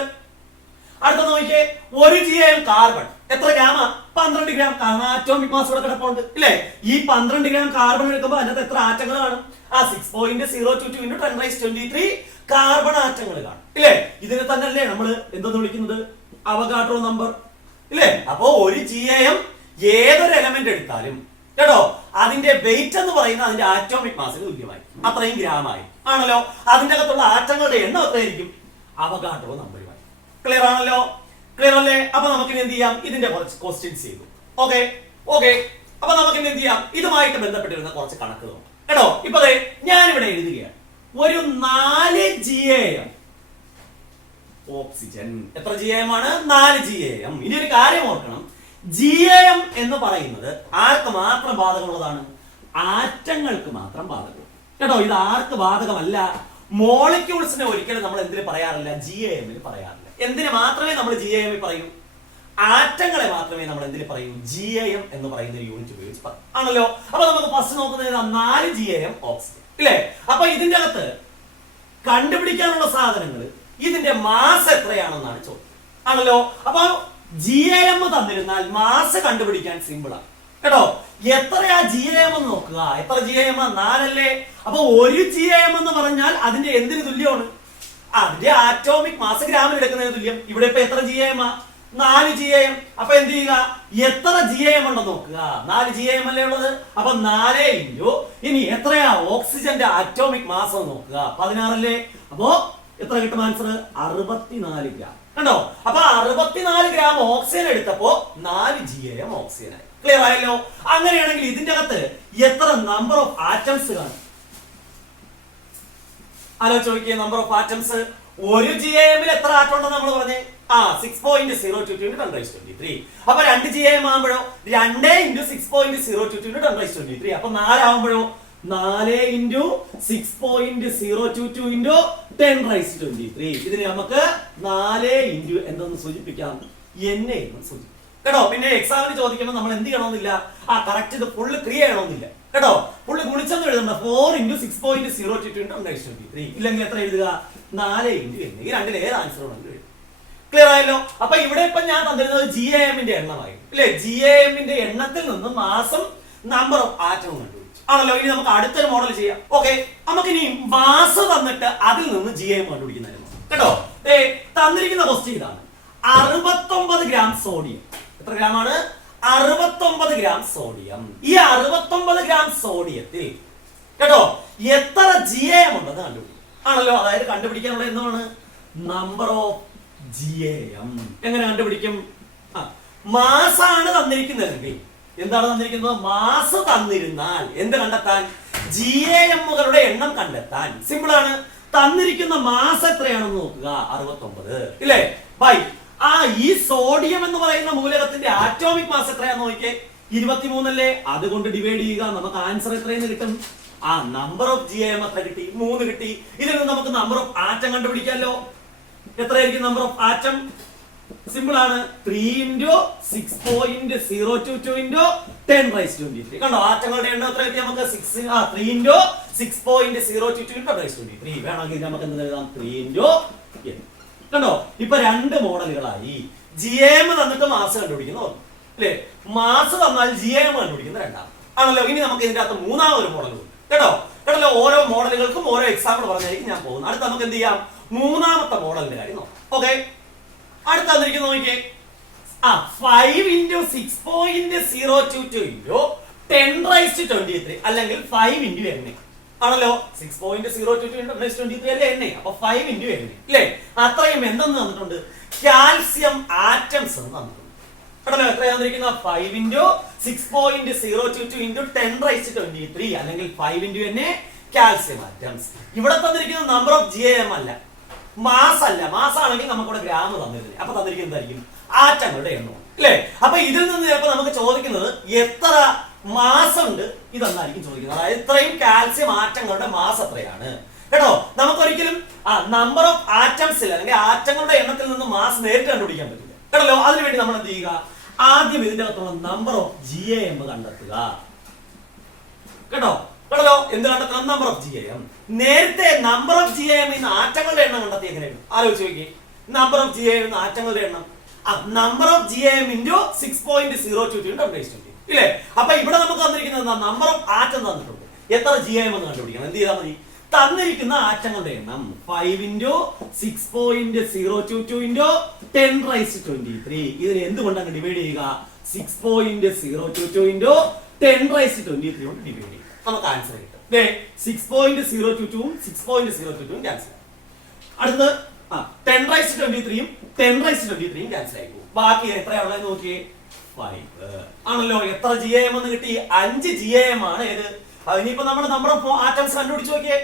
അടുത്ത നോക്കിയേ. 1 GAM കാർബൺ എത്ര ഗ്രാമാ? 12 ഗ്രാം. കാരണം ആറ്റോമിക് മാസ് ഇവിടെ കിടപ്പുണ്ട്, ഇല്ലേ? ഈ 12 ഗ്രാം കാർബൺ എടുക്കുമ്പോൾ അതിനകത്ത് എത്ര ആറ്റങ്ങൾ കാണും? 6.022 into 10⁻23 കാർബൺ ആറ്റങ്ങൾ കാണും, ഇല്ലേ? ഇതിനെ തന്നെയല്ലേ നമ്മൾ എന്തെന്ന് വിളിക്കുന്നത്? അവഗാഡ്രോ നമ്പർ, ഇല്ലേ? അപ്പോ 1 GAM ഏതൊരു എലമെന്റ് എടുത്താലും കേട്ടോ അതിന്റെ വെയിറ്റ് എന്ന് പറയുന്നത് അതിന്റെ ആറ്റോമിക് മാസിന് തുല്യമായി, അത്രയും ഗ്രാമായി ആണല്ലോ. അതിന്റെ അകത്തുള്ള ആറ്റങ്ങളുടെ എണ്ണം എത്രയായിരിക്കും? അവഗാഡ്രോ നമ്പറുമായി. ക്ലിയർ ആണല്ലോ? ക്ലിയർ അല്ലേ? അപ്പൊ നമുക്ക് എന്ത് ചെയ്യാം? ഇതിന്റെ കുറച്ച് ക്വസ്റ്റ്യൻസ് ചെയ്തു. Okay okay. അപ്പൊ നമുക്ക് എന്ത് ചെയ്യാം? ഇതുമായിട്ട് ബന്ധപ്പെട്ടിരുന്ന കുറച്ച് കണക്ക് നോക്കാം കേട്ടോ. ഇപ്പൊ ഞാനിവിടെ എഴുതുകയാണ് ഒരു 4 GAM ഓക്സിജൻ. എത്ര GAM ആണ്? 4 GAM. ഇനി ഒരു കാര്യം ഓർക്കണം, GAM എന്ന് പറയുന്നത് ആർക്ക് മാത്രം ബാധകമുള്ളതാണ്? ആറ്റങ്ങൾക്ക് മാത്രം ബാധകം കേട്ടോ. ഇത് ആർക്ക് ബാധകമല്ല? മോളിക്യൂൾസിനെ ഒരിക്കലും നമ്മൾ എന്തിന് പറയാറില്ല? GAM പറയാറില്ല. എന്തിന് മാത്രമേ നമ്മൾ GAM പറയൂ? ആറ്റങ്ങളെ മാത്രമേ നമ്മൾ എന്തിന് പറയൂ? GAM എന്ന് പറയുന്ന ഒരു യൂണിറ്റ് ഉപയോഗിച്ച് പറയും ആണല്ലോ. അപ്പൊ നമുക്ക് ഫസ്റ്റ് നോക്കുന്നത് 4 GAM ഓക്സിജൻ, ഇല്ലേ? അപ്പൊ ഇതിന്റെ അകത്ത് കണ്ടുപിടിക്കാനുള്ള സാധനങ്ങൾ ഇതിന്റെ മാസ് എത്രയാണെന്നാണ് ചോദ്യം ആണല്ലോ. അപ്പൊ GAM തന്നിരുന്നാൽ മാസ് കണ്ടുപിടിക്കാൻ സിമ്പിൾ ആണ് കേട്ടോ. എത്രയാ GAM എന്ന് നോക്കുക. എത്ര GAM? 4 അല്ലേ? അപ്പൊ 1 GAM എന്ന് പറഞ്ഞാൽ അതിന്റെ എന്തിന് തുല്യമാണ്? അതിന്റെ ആറ്റോമിക് മാസ് ഗ്രാമിൽ എടുക്കുന്നതിന് തുല്യം. ഇവിടെ ഇപ്പൊ എത്ര GAM? 4 GAM. അപ്പൊ എന്ത് ചെയ്യുക? എത്ര GAM ഉണ്ടെന്ന് നോക്കുക. 4 GAM അല്ലേ ഉള്ളത്? അപ്പൊ 4 ഇൻറ്റു ഇനി എത്രയാ ഓക്സിജന്റെ ആറ്റോമിക് മാസ് എന്ന് നോക്കുക. 16 അല്ലേ? അപ്പോ എത്ര കിട്ടും ആൻസർ? 64 ഗ്രാം. കണ്ടോ? അപ്പൊ 64 ഗ്രാം ഓക്സിജൻ എടുത്തപ്പോ 4 GAM ഓക്സിജൻ ആയി. ക്ലിയർ ആയല്ലോ? അങ്ങനെയാണെങ്കിൽ ഇതിന്റെ അകത്ത് എത്ര നമ്പർ ഓഫ് ആറ്റംസ് കാണും? ആലോചിച്ച് നോക്കിയേ. നമ്പർ ഓഫ് ആറ്റംസ് 1 GAM എത്ര ആറ്റം ഉണ്ടെന്ന് നമ്മൾ പറഞ്ഞേ? 6.022 into 10⁻23. അപ്പൊ 2 GAM ആകുമ്പോഴോ 2 into 6.022 into 10⁻23. അപ്പൊ 4 ആകുമ്പോഴോ 4 into 6.022 into 10⁻23. ഇതിനെ നമുക്ക് 4 into എന്തെന്ന് സൂചിപ്പിക്കാം? എന്നെ എന്ന് സൂചിപ്പിക്കാം കേട്ടോ. പിന്നെ എക്സാമിന് ചോദിക്കുമ്പോൾ നമ്മൾ എന്ത് ചെയ്യണമെന്നില്ല, കറക്റ്റ് ഇത് ഫുള്ള് ക്രിയ ചെയ്യണമെന്നില്ല കേട്ടോ. ഫുള്ള് ഗുണിച്ചൊന്നും എഴുതണ്ട. 4 into 6.022 into 10⁻23. ഇല്ലെങ്കിൽ എത്ര എഴുതുക? 4 into n. ഈ രണ്ടിൽ ഏത് ആൻസർ വേണമെങ്കിലും എഴുതും. ക്ലിയർ ആയല്ലോ? അപ്പൊ ഇവിടെ ഇപ്പൊ ഞാൻ തന്നിരുന്നത് GAM എണ്ണമായി, ഇല്ലേ? GAM എണ്ണത്തിൽ നിന്ന് മാസം നമ്പർ ഓഫ് ആറ്റവും കണ്ടുപിടിച്ചു ആണല്ലോ. ഇനി നമുക്ക് അടുത്തൊരു മോഡൽ ചെയ്യാം. ഓക്കെ, നമുക്ക് ഇനി മാസ് തന്നിട്ട് അതിൽ നിന്ന് GAM കണ്ടുപിടിക്കുന്നതിന് കേട്ടോ. തന്നിരിക്കുന്ന ക്വസ്റ്റ്യൻ ഇതാണ്. 69 ഗ്രാം സോഡിയം. എത്ര ഗ്രാം ആണ്? 69 ഗ്രാം സോഡിയം. ഈ 69 ഗ്രാം സോഡിയത്തിൽ കേട്ടോ എത്ര GAM ഉണ്ടെന്ന് കണ്ടുപിടിക്കും ആണല്ലോ. അതായത് കണ്ടുപിടിക്കാനുള്ള എന്താണ്? Number of GAM. എങ്ങനെ കണ്ടുപിടിക്കും? മാസ് ആണ് തന്നിരിക്കുന്നതെങ്കിൽ എന്താണ് തന്നിരിക്കുന്നത്? മാസ് തന്നിരുന്നാൽ എന്ത് കണ്ടെത്താൻ? GAMകളുടെ എണ്ണം കണ്ടെത്താൻ സിമ്പിൾ ആണ്. തന്നിരിക്കുന്ന മാസ് എത്രയാണെന്ന് നോക്കുക. 69 ഇല്ലേ? ബൈ ഈ സോഡിയം എന്ന് പറയുന്ന മൂലകത്തിന്റെ ആറ്റോമിക് മാസ് എത്രയാന്ന് നോക്കിയേ. 23 അല്ലേ? അതുകൊണ്ട് ഡിവൈഡ് ചെയ്യുക. നമുക്ക് ആൻസർ എത്രയെന്ന് കിട്ടും? നമ്പർ ഓഫ് GAM എത്ര കിട്ടി? 3 കിട്ടി. ഇതിൽ നിന്ന് നമുക്ക് നമ്പർ ഓഫ് ആറ്റം കണ്ടുപിടിക്കാമല്ലോ. എത്രയായിരിക്കും നമ്പർ ഓഫ് ആറ്റം? സിമ്പിൾ ആണ്. 3 into 6.022 into 10⁻23. കണ്ടോ? ആറ്റങ്ങളുടെ എണ്ണം എത്ര കിട്ടി നമുക്ക്? 3 into 6.022 into 10⁻23. വേണമെങ്കിൽ നമുക്ക് എന്ത് എഴുതാം? 3 into n. കണ്ടോ? ഇപ്പൊ 2 മോഡലുകളായി. GAM തന്നിട്ട് മാസ് കണ്ടുപിടിക്കുന്നു. അല്ലേ? മാസ് തന്നാൽ GAM കണ്ടുപിടിക്കുന്ന രണ്ടാമത് ആണല്ലോ. ഇനി നമുക്ക് ഇതിന്റെ അകത്ത് മൂന്നാമതൊരു മോഡൽ ഉണ്ട് കേട്ടോ. ഓരോ മോഡലുകൾക്കും ഓരോ എക്സാമ്പിൾ പറഞ്ഞായിരിക്കും ഞാൻ പോകുന്നത്. അടുത്ത നമുക്ക് എന്ത് ചെയ്യാം, മൂന്നാമത്തെ മോഡലിന്റെ കാര്യം നോക്കാം. ഓക്കെ, അടുത്ത തന്നിരിക്കുന്ന നോക്കിയേ. 5 × 6.022 × 10⁻23 അല്ലെങ്കിൽ 5 × NA ആണല്ലോ. 6.022 × 10⁻23 അല്ലേ NA. അപ്പൊ 5 × NA അല്ലേ? അത്രയും എന്തെന്ന് തന്നിട്ടുണ്ട്, കാൽസ്യം ആറ്റംസ് എന്ന് തന്നിട്ടുണ്ട് കേട്ടല്ലോ. എത്രയാണ് തന്നിരിക്കുന്നത്, 5 × 6.022 × 10⁻23 അല്ലെങ്കിൽ 5 × NA കാൽസ്യം ആറ്റംസ്. ഇവിടെ തന്നിരിക്കുന്ന നമ്പർ ഓഫ് GAM അല്ല, മാസ് അല്ല. മാസ് ആണെങ്കിൽ നമുക്കിവിടെ ഗ്രാം തന്നിരുന്നില്ല. അപ്പൊ തന്നിരിക്കുന്നതായിരിക്കും ആറ്റങ്ങളുടെ എണ്ണം അല്ലേ? അപ്പൊ ഇതിൽ നിന്ന് ചിലപ്പോൾ നമുക്ക് ചോദിക്കുന്നത് എത്ര മാസ് ഉണ്ട് ഇതെന്നായിരിക്കും ചോദിക്കുന്നത്. അതായത് ഇത്രയും കാൽസ്യം ആറ്റങ്ങളുടെ മാസ് എത്രയാണ് കേട്ടോ. നമുക്കൊരിക്കലും നമ്പർ ഓഫ് ആറ്റംസിൽ അല്ലെങ്കിൽ ആറ്റങ്ങളുടെ എണ്ണത്തിൽ നിന്ന് മാസ് നേരിട്ട് കണ്ടുപിടിക്കാൻ പറ്റില്ല കേട്ടല്ലോ. അതിനുവേണ്ടി നമ്മൾ എന്ത് ചെയ്യുക, ആദ്യം ഇതിന്റെ അകത്തുള്ള നമ്പർ ഓഫ് GAM കണ്ടെത്തുക കേട്ടോ. കേട്ടല്ലോ, എന്ത് കണ്ടെത്തണം, നമ്പർ ഓഫ് GAM. നേരത്തെ നമ്പർ ഓഫ് GAM ഇന്ന് ആറ്റങ്ങളുടെ എണ്ണം കണ്ടെത്തി എങ്ങനെയാണ് ആലോചിച്ച് നോക്കി. നമ്പർ ഓഫ് GAM ഇന്ന് ആറ്റങ്ങളുടെ എണ്ണം നമ്പർ ഓഫ് GAM × 6.022 × 10⁻20 ഇല്ലേ? അപ്പൊ ഇവിടെ നമുക്ക് തന്നിരിക്കുന്നത് നമ്പർ ഓഫ് ആറ്റം തന്നിട്ടുണ്ട്. എത്ര GAM എന്ന് കണ്ടുപിടിക്കണം. എന്ത് ചെയ്താൽ മതി, തന്നിരിക്കുന്ന ആറ്റങ്ങളുടെ എണ്ണം 5 × 6.022 × 10⁻23. ഇതിനെ എന്തുകൊണ്ടാണ് ഡിവൈഡ് ചെയ്യുക, 6.022 × 10⁻23 കൊണ്ട് ഡിവൈഡ് ചെയ്യുക. നമുക്ക് ആൻസർ കിട്ടും. 6.022 ഉം 6.022 ഉം ക്യാൻസൽ. അടുത്തത് 10⁻23 ഉം 10⁻23 ഉം ക്യാൻസൽ ആയി പോകും. ബാക്കി എത്രയാണുള്ളത് നോക്കിയേ, 5 ആണല്ലോ. എത്ര GAM എന്ന് കിട്ടി, 5 GAM ആണ്. ഏത്, ഇനിയിപ്പോ നമ്മുടെ നമ്പർ ഓഫ് ആറ്റംസ് കണ്ടുപിടിച്ച് നോക്കിയേ.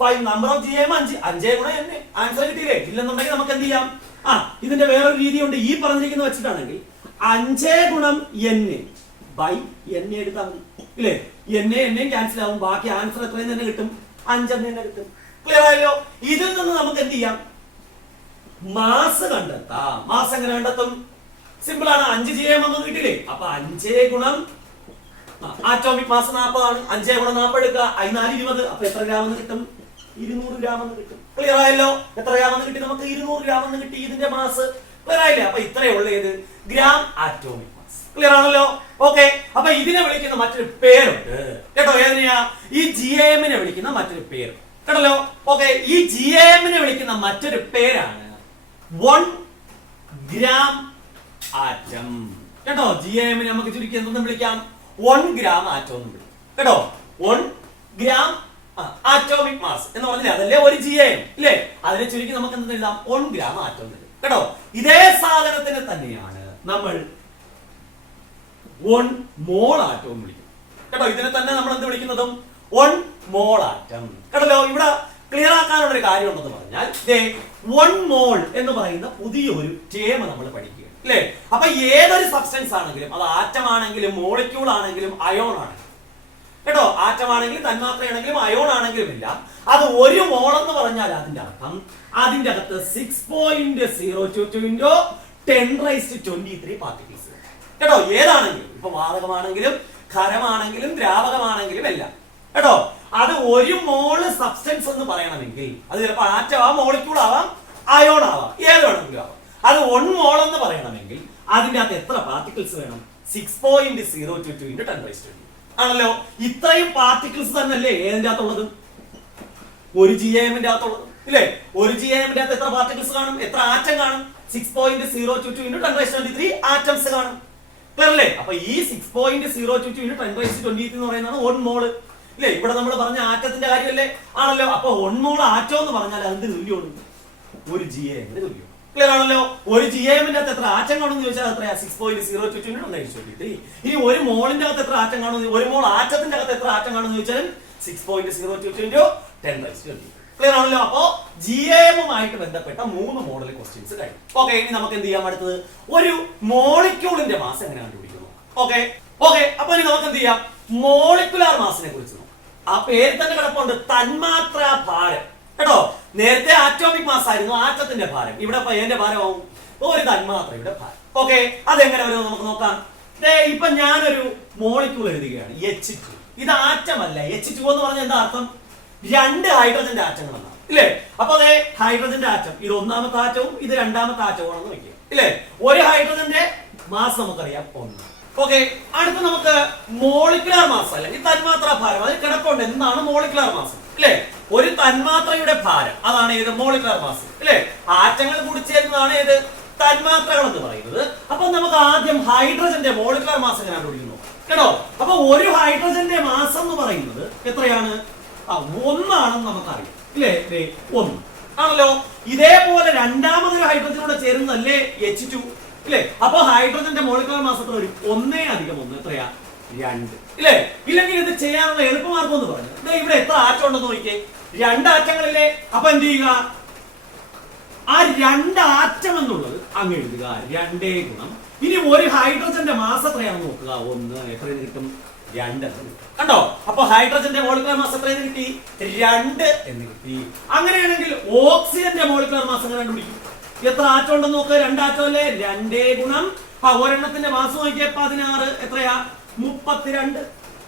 5 number of GAM 5 5 × NA answer കിട്ടിയില്ലേ? ഇല്ലെന്നുണ്ടെങ്കിൽ നമുക്ക് എന്ത് ചെയ്യാം, ഇതിന്റെ വേറൊരു രീതിയുണ്ട്. ഈ പറഞ്ഞിരിക്കുന്ന വെച്ചിട്ടാണെങ്കിൽ 5 × NA ബൈ NA എടുത്താൽ മതി ഇല്ലേ? NA ക്യാൻസൽ ആവും. ബാക്കി ആൻസർ എത്രയെന്ന് തന്നെ കിട്ടും, 5 എന്ന് തന്നെ കിട്ടും. ക്ലിയർ ആയല്ലോ? ഇതിൽ നിന്ന് നമുക്ക് എന്ത് ചെയ്യാം, മാസ് കണ്ടെത്താം. മാസ് എങ്ങനെ കണ്ടെത്തും, സിമ്പിൾ ആണ്. 5 GAM എന്ന് കിട്ടില്ലേ? അപ്പൊ 5 × ആറ്റോമിക് മാസ് 40 ആണ്. 5 × 40 എടുക്കുക, 4 20. അപ്പൊ എത്ര ഗ്രാം എന്ന് കിട്ടും, 200 ഗ്രാം എന്ന് കിട്ടും. ക്ലിയർ ആയല്ലോ? എത്ര ഗ്രാം എന്ന് കിട്ടി, നമുക്ക് 200 ഗ്രാം എന്ന് കിട്ടി ഇതിന്റെ മാസ്. ക്ലിയർ ആയില്ലേ? അപ്പൊ ഇത്രയേ ഉള്ളൂ ഏത്, ഗ്രാം ആറ്റോമിക് മാസ്. ക്ലിയർ ആണല്ലോ? ഓക്കെ, അപ്പൊ ഇതിനെ വിളിക്കുന്ന മറ്റൊരു പേരുണ്ട് കേട്ടോ. ഏതിനെയാ, ഈ GAM നെ വിളിക്കുന്ന മറ്റൊരു പേര് കേട്ടല്ലോ. ഓക്കെ, ഈ GAM നെ വിളിക്കുന്ന മറ്റൊരു പേരാണ് 1 ഗ്രാം ആറ്റം കേട്ടോ. GAM നെ നമുക്ക് ചുരുക്കി എന്തെന്ന് വിളിക്കാം, 1 ഗ്രാം ആറ്റം എന്ന് വിളിക്കാം കേട്ടോ. 1 ഗ്രാം ആറ്റോമിക് മാസ് എന്ന് പറഞ്ഞാൽ അതല്ലേ ഒരു GAM ഇല്ലേ? അതിനെ ചുരുക്കി നമുക്ക് എന്ത് എഴുതാം, 1 ഗ്രാം ആറ്റം കേട്ടോ. ഇതേ സാധനത്തിന് തന്നെയാണ് നമ്മൾ 1 മോൾ ആറ്റം വിളിക്കും കേട്ടോ. ഇതിനെ തന്നെ നമ്മൾ എന്ത് വിളിക്കുന്നതും 1 മോൾ ആറ്റം കേട്ടല്ലോ. ഇവിടെ ക്ലിയർ ആക്കാനുള്ള ഒരു കാര്യം ഉണ്ടെന്ന് പറഞ്ഞാൽ 1 മോൾ എന്ന് പറയുന്ന പുതിയൊരു ടേം നമ്മൾ പഠിക്കുക അല്ലേ? അപ്പൊ ഏതൊരു സബ്സ്റ്റൻസ് ആണെങ്കിലും, അത് ആറ്റം ആണെങ്കിലും മോളിക്യൂൾ ആണെങ്കിലും അയോൺ ആണെങ്കിലും കേട്ടോ, ആറ്റം ആണെങ്കിലും തന്മാത്രയാണെങ്കിലും അയോൺ ആണെങ്കിലും എല്ലാം, അത് 1 മോൾ എന്ന് പറഞ്ഞാൽ അതിന്റെ അർത്ഥം അതിന്റെ അകത്ത് 6.022 × 10⁻23 പാർട്ടിക്കിൾസ് കേട്ടോ. ഏതാണെങ്കിലും, ഇപ്പൊ വാതകമാണെങ്കിലും ഖരമാണെങ്കിലും ദ്രാവകമാണെങ്കിലും എല്ലാം കേട്ടോ. അത് 1 മോള് സബ്സ്റ്റൻസ് എന്ന് പറയണമെങ്കിൽ അത് ചിലപ്പോൾ ആറ്റം ആവാം, മോളിക്യൂൾ ആവാം, അയോൺ ആവാം, ഏത് വേണമെങ്കിലും ആവാം. അത് 1 മോൾ എന്ന് പറയണമെങ്കിൽ അതിന്റെ അകത്ത് എത്ര പാർട്ടിക്കിൾസ് വേണം, 6.022 × 10⁻20 ആണല്ലോ. ഇത്രയും പാർട്ടിക്കിൾസ് തന്നെയല്ലേ ഏതിന്റെ അകത്തുള്ളത്, ഒരു GAM ന്റെ അകത്തുള്ളത് ഇല്ലേ? ഒരു GAM ന്റെ അകത്ത് എത്ര പാർട്ടിക്കിൾസ് കാണും, എത്ര ആറ്റം കാണും, 6.022 × 10⁻23 ആറ്റംസ് കാണും. ക്ലിയർ അല്ലേ? അപ്പൊ ഈ 6.022 × 10⁻23 എന്ന് പറയുന്നതാണ് 1 മോള് ഇല്ലേ? ഇവിടെ നമ്മൾ പറഞ്ഞ ആറ്റത്തിന്റെ കാര്യമല്ലേ ആണല്ലോ. അപ്പൊ 1 മോൾ ആറ്റം എന്ന് പറഞ്ഞാൽ അതിന്റെ തുല്യമാണ് ഒരു GAM ന് തുല്യം. ക്ലിയർ ആണല്ലോ? ഒരു GAM ന്റെ അകത്ത് എത്ര ആറ്റം കാണുമെന്ന് ചോദിച്ചാൽ എത്രയാ, 6.022 × 10⁻23. ഇനി 1 മോളിന്റെ അകത്ത് എത്ര ആറ്റം കാണും, 1 മോൾ ആറ്റത്തിന്റെ അകത്ത് എത്ര ആറ്റം കാണുമെന്ന് ചോദിച്ചാൽ 6.022 × 10⁻20. ക്ലിയർ ആണല്ലോ? അപ്പോ GAM-ഉമായിട്ട് ബന്ധപ്പെട്ട 3 മോഡൽ ക്വസ്റ്റ്യൻസ് കഴിഞ്ഞു. ഓക്കെ, ഇനി നമുക്ക് എന്ത് ചെയ്യാം, അടുത്തത് ഒരു മോളിക്യൂളിന്റെ മാസ് എങ്ങനെ കണ്ടുപിടിക്കുന്നു. ഓക്കെ, അപ്പൊ ഇനി നമുക്ക് എന്ത് ചെയ്യാം, മോളിക്കുലാർ മാസിനെ കുറിച്ച് നോക്കാം. ആ പേര് തന്നെ കിടപ്പുണ്ട്, തന്മാത്രാ ഭാരം കേട്ടോ. നേരത്തെ ആറ്റോമിക് മാസ് ആയിരുന്നു ആറ്റത്തിന്റെ ഭാരം. ഇവിടെ ഏതിന്റെ ഭാരമാവും, ഒരു തന്മാത്രയുടെ ഭാരം. ഓക്കെ, അതെങ്ങനെ വരുന്നത് നമുക്ക് നോക്കാം. ഇപ്പൊ ഞാനൊരു മോളിക്യൂൾ എഴുതുകയാണ്, H2. ഇത് ആറ്റമല്ല. H2 എന്ന് പറഞ്ഞാൽ എന്താ അർത്ഥം, 2 ഹൈഡ്രജന്റെ ആറ്റങ്ങളാണ് ഇല്ലേ? അപ്പൊ അതെ, ഹൈഡ്രജന്റെ ആറ്റം, ഇത് 1ാമത്തെ ആറ്റവും ഇത് 2ാമത്തെ ആറ്റവും ആണെന്ന് വെക്കുക ഇല്ലേ? ഒരു ഹൈഡ്രജന്റെ മാസ് നമുക്കറിയാം 1. ഓക്കെ, അടുത്ത നമുക്ക് മോളിക്കുലാർ മാസ് അല്ലെങ്കിൽ തന്മാത്രാ ഭാരം അതിൽ കിടപ്പുണ്ട്. എന്താണ് മോളിക്കുലാർ മാസ് അല്ലേ? ഒരു തന്മാത്രയുടെ ഭാരം, അതാണ് ഏത് മോളിക്കുലാർ മാസ് അല്ലേ? ആറ്റങ്ങൾ കൂടിച്ചേരുന്നതാണ് ഏത് തന്മാത്രകൾ എന്ന് പറയുന്നത്. അപ്പൊ നമുക്ക് ആദ്യം ഹൈഡ്രജന്റെ മോളിക്കുലാർ മാസ് എങ്ങനെ കണ്ടുപിടിക്കുന്നു കേട്ടോ. അപ്പൊ ഒരു ഹൈഡ്രജന്റെ മാസ് എന്ന് പറയുന്നത് എത്രയാണ്? ഒന്നാണെന്ന് നമുക്കറിയാം ഇല്ലേ? 1 ആണല്ലോ. ഇതേപോലെ രണ്ടാമതൊരു ഹൈഡ്രജനോട് ചേരുന്നതല്ലേ H2 ഇല്ലേ? അപ്പൊ ഹൈഡ്രജന്റെ മോളിക്കുലർ മാസ് എത്ര വരും? 1 + 1 എത്രയാ? 2 ഇല്ലേ? ഇല്ലെങ്കിൽ ഇത് ചെയ്യാനുള്ള എളുപ്പമാർഗം എന്ന് പറഞ്ഞു. ഇവിടെ എത്ര ആറ്റം ഉണ്ടെന്ന് നോക്കിയേ, 2 ആറ്റങ്ങളില്ലേ? അപ്പൊ എന്ത് ചെയ്യുക, ആ 2 ആറ്റം എന്നുള്ളത് അങ്ങ് എഴുതുക. 2 ഗുണം ഇനി ഒരു ഹൈഡ്രജന്റെ മാസ് എത്രയാണെന്ന് നോക്കുക. 1 എത്രയെന്ന് കിട്ടും? 2 കണ്ടോ. അപ്പൊ ഹൈഡ്രജന്റെ മോളിക്കുലർ മാസ് എത്രയെന്ന് കിട്ടി? 2 എന്ന് കിട്ടി. അങ്ങനെയാണെങ്കിൽ ഓക്സിജന്റെ മോളിക്കുലർ മാസ് എങ്ങനെ കണ്ടുപിടിക്കും? എത്ര ആറ്റം ഉണ്ടെന്ന് നോക്കുക. 2 ആറ്റം അല്ലേ? 2 ഗുണം ഒരെണ്ണത്തിന്റെ മാസ് നോക്കിയേ 16 എത്രയാ? 32.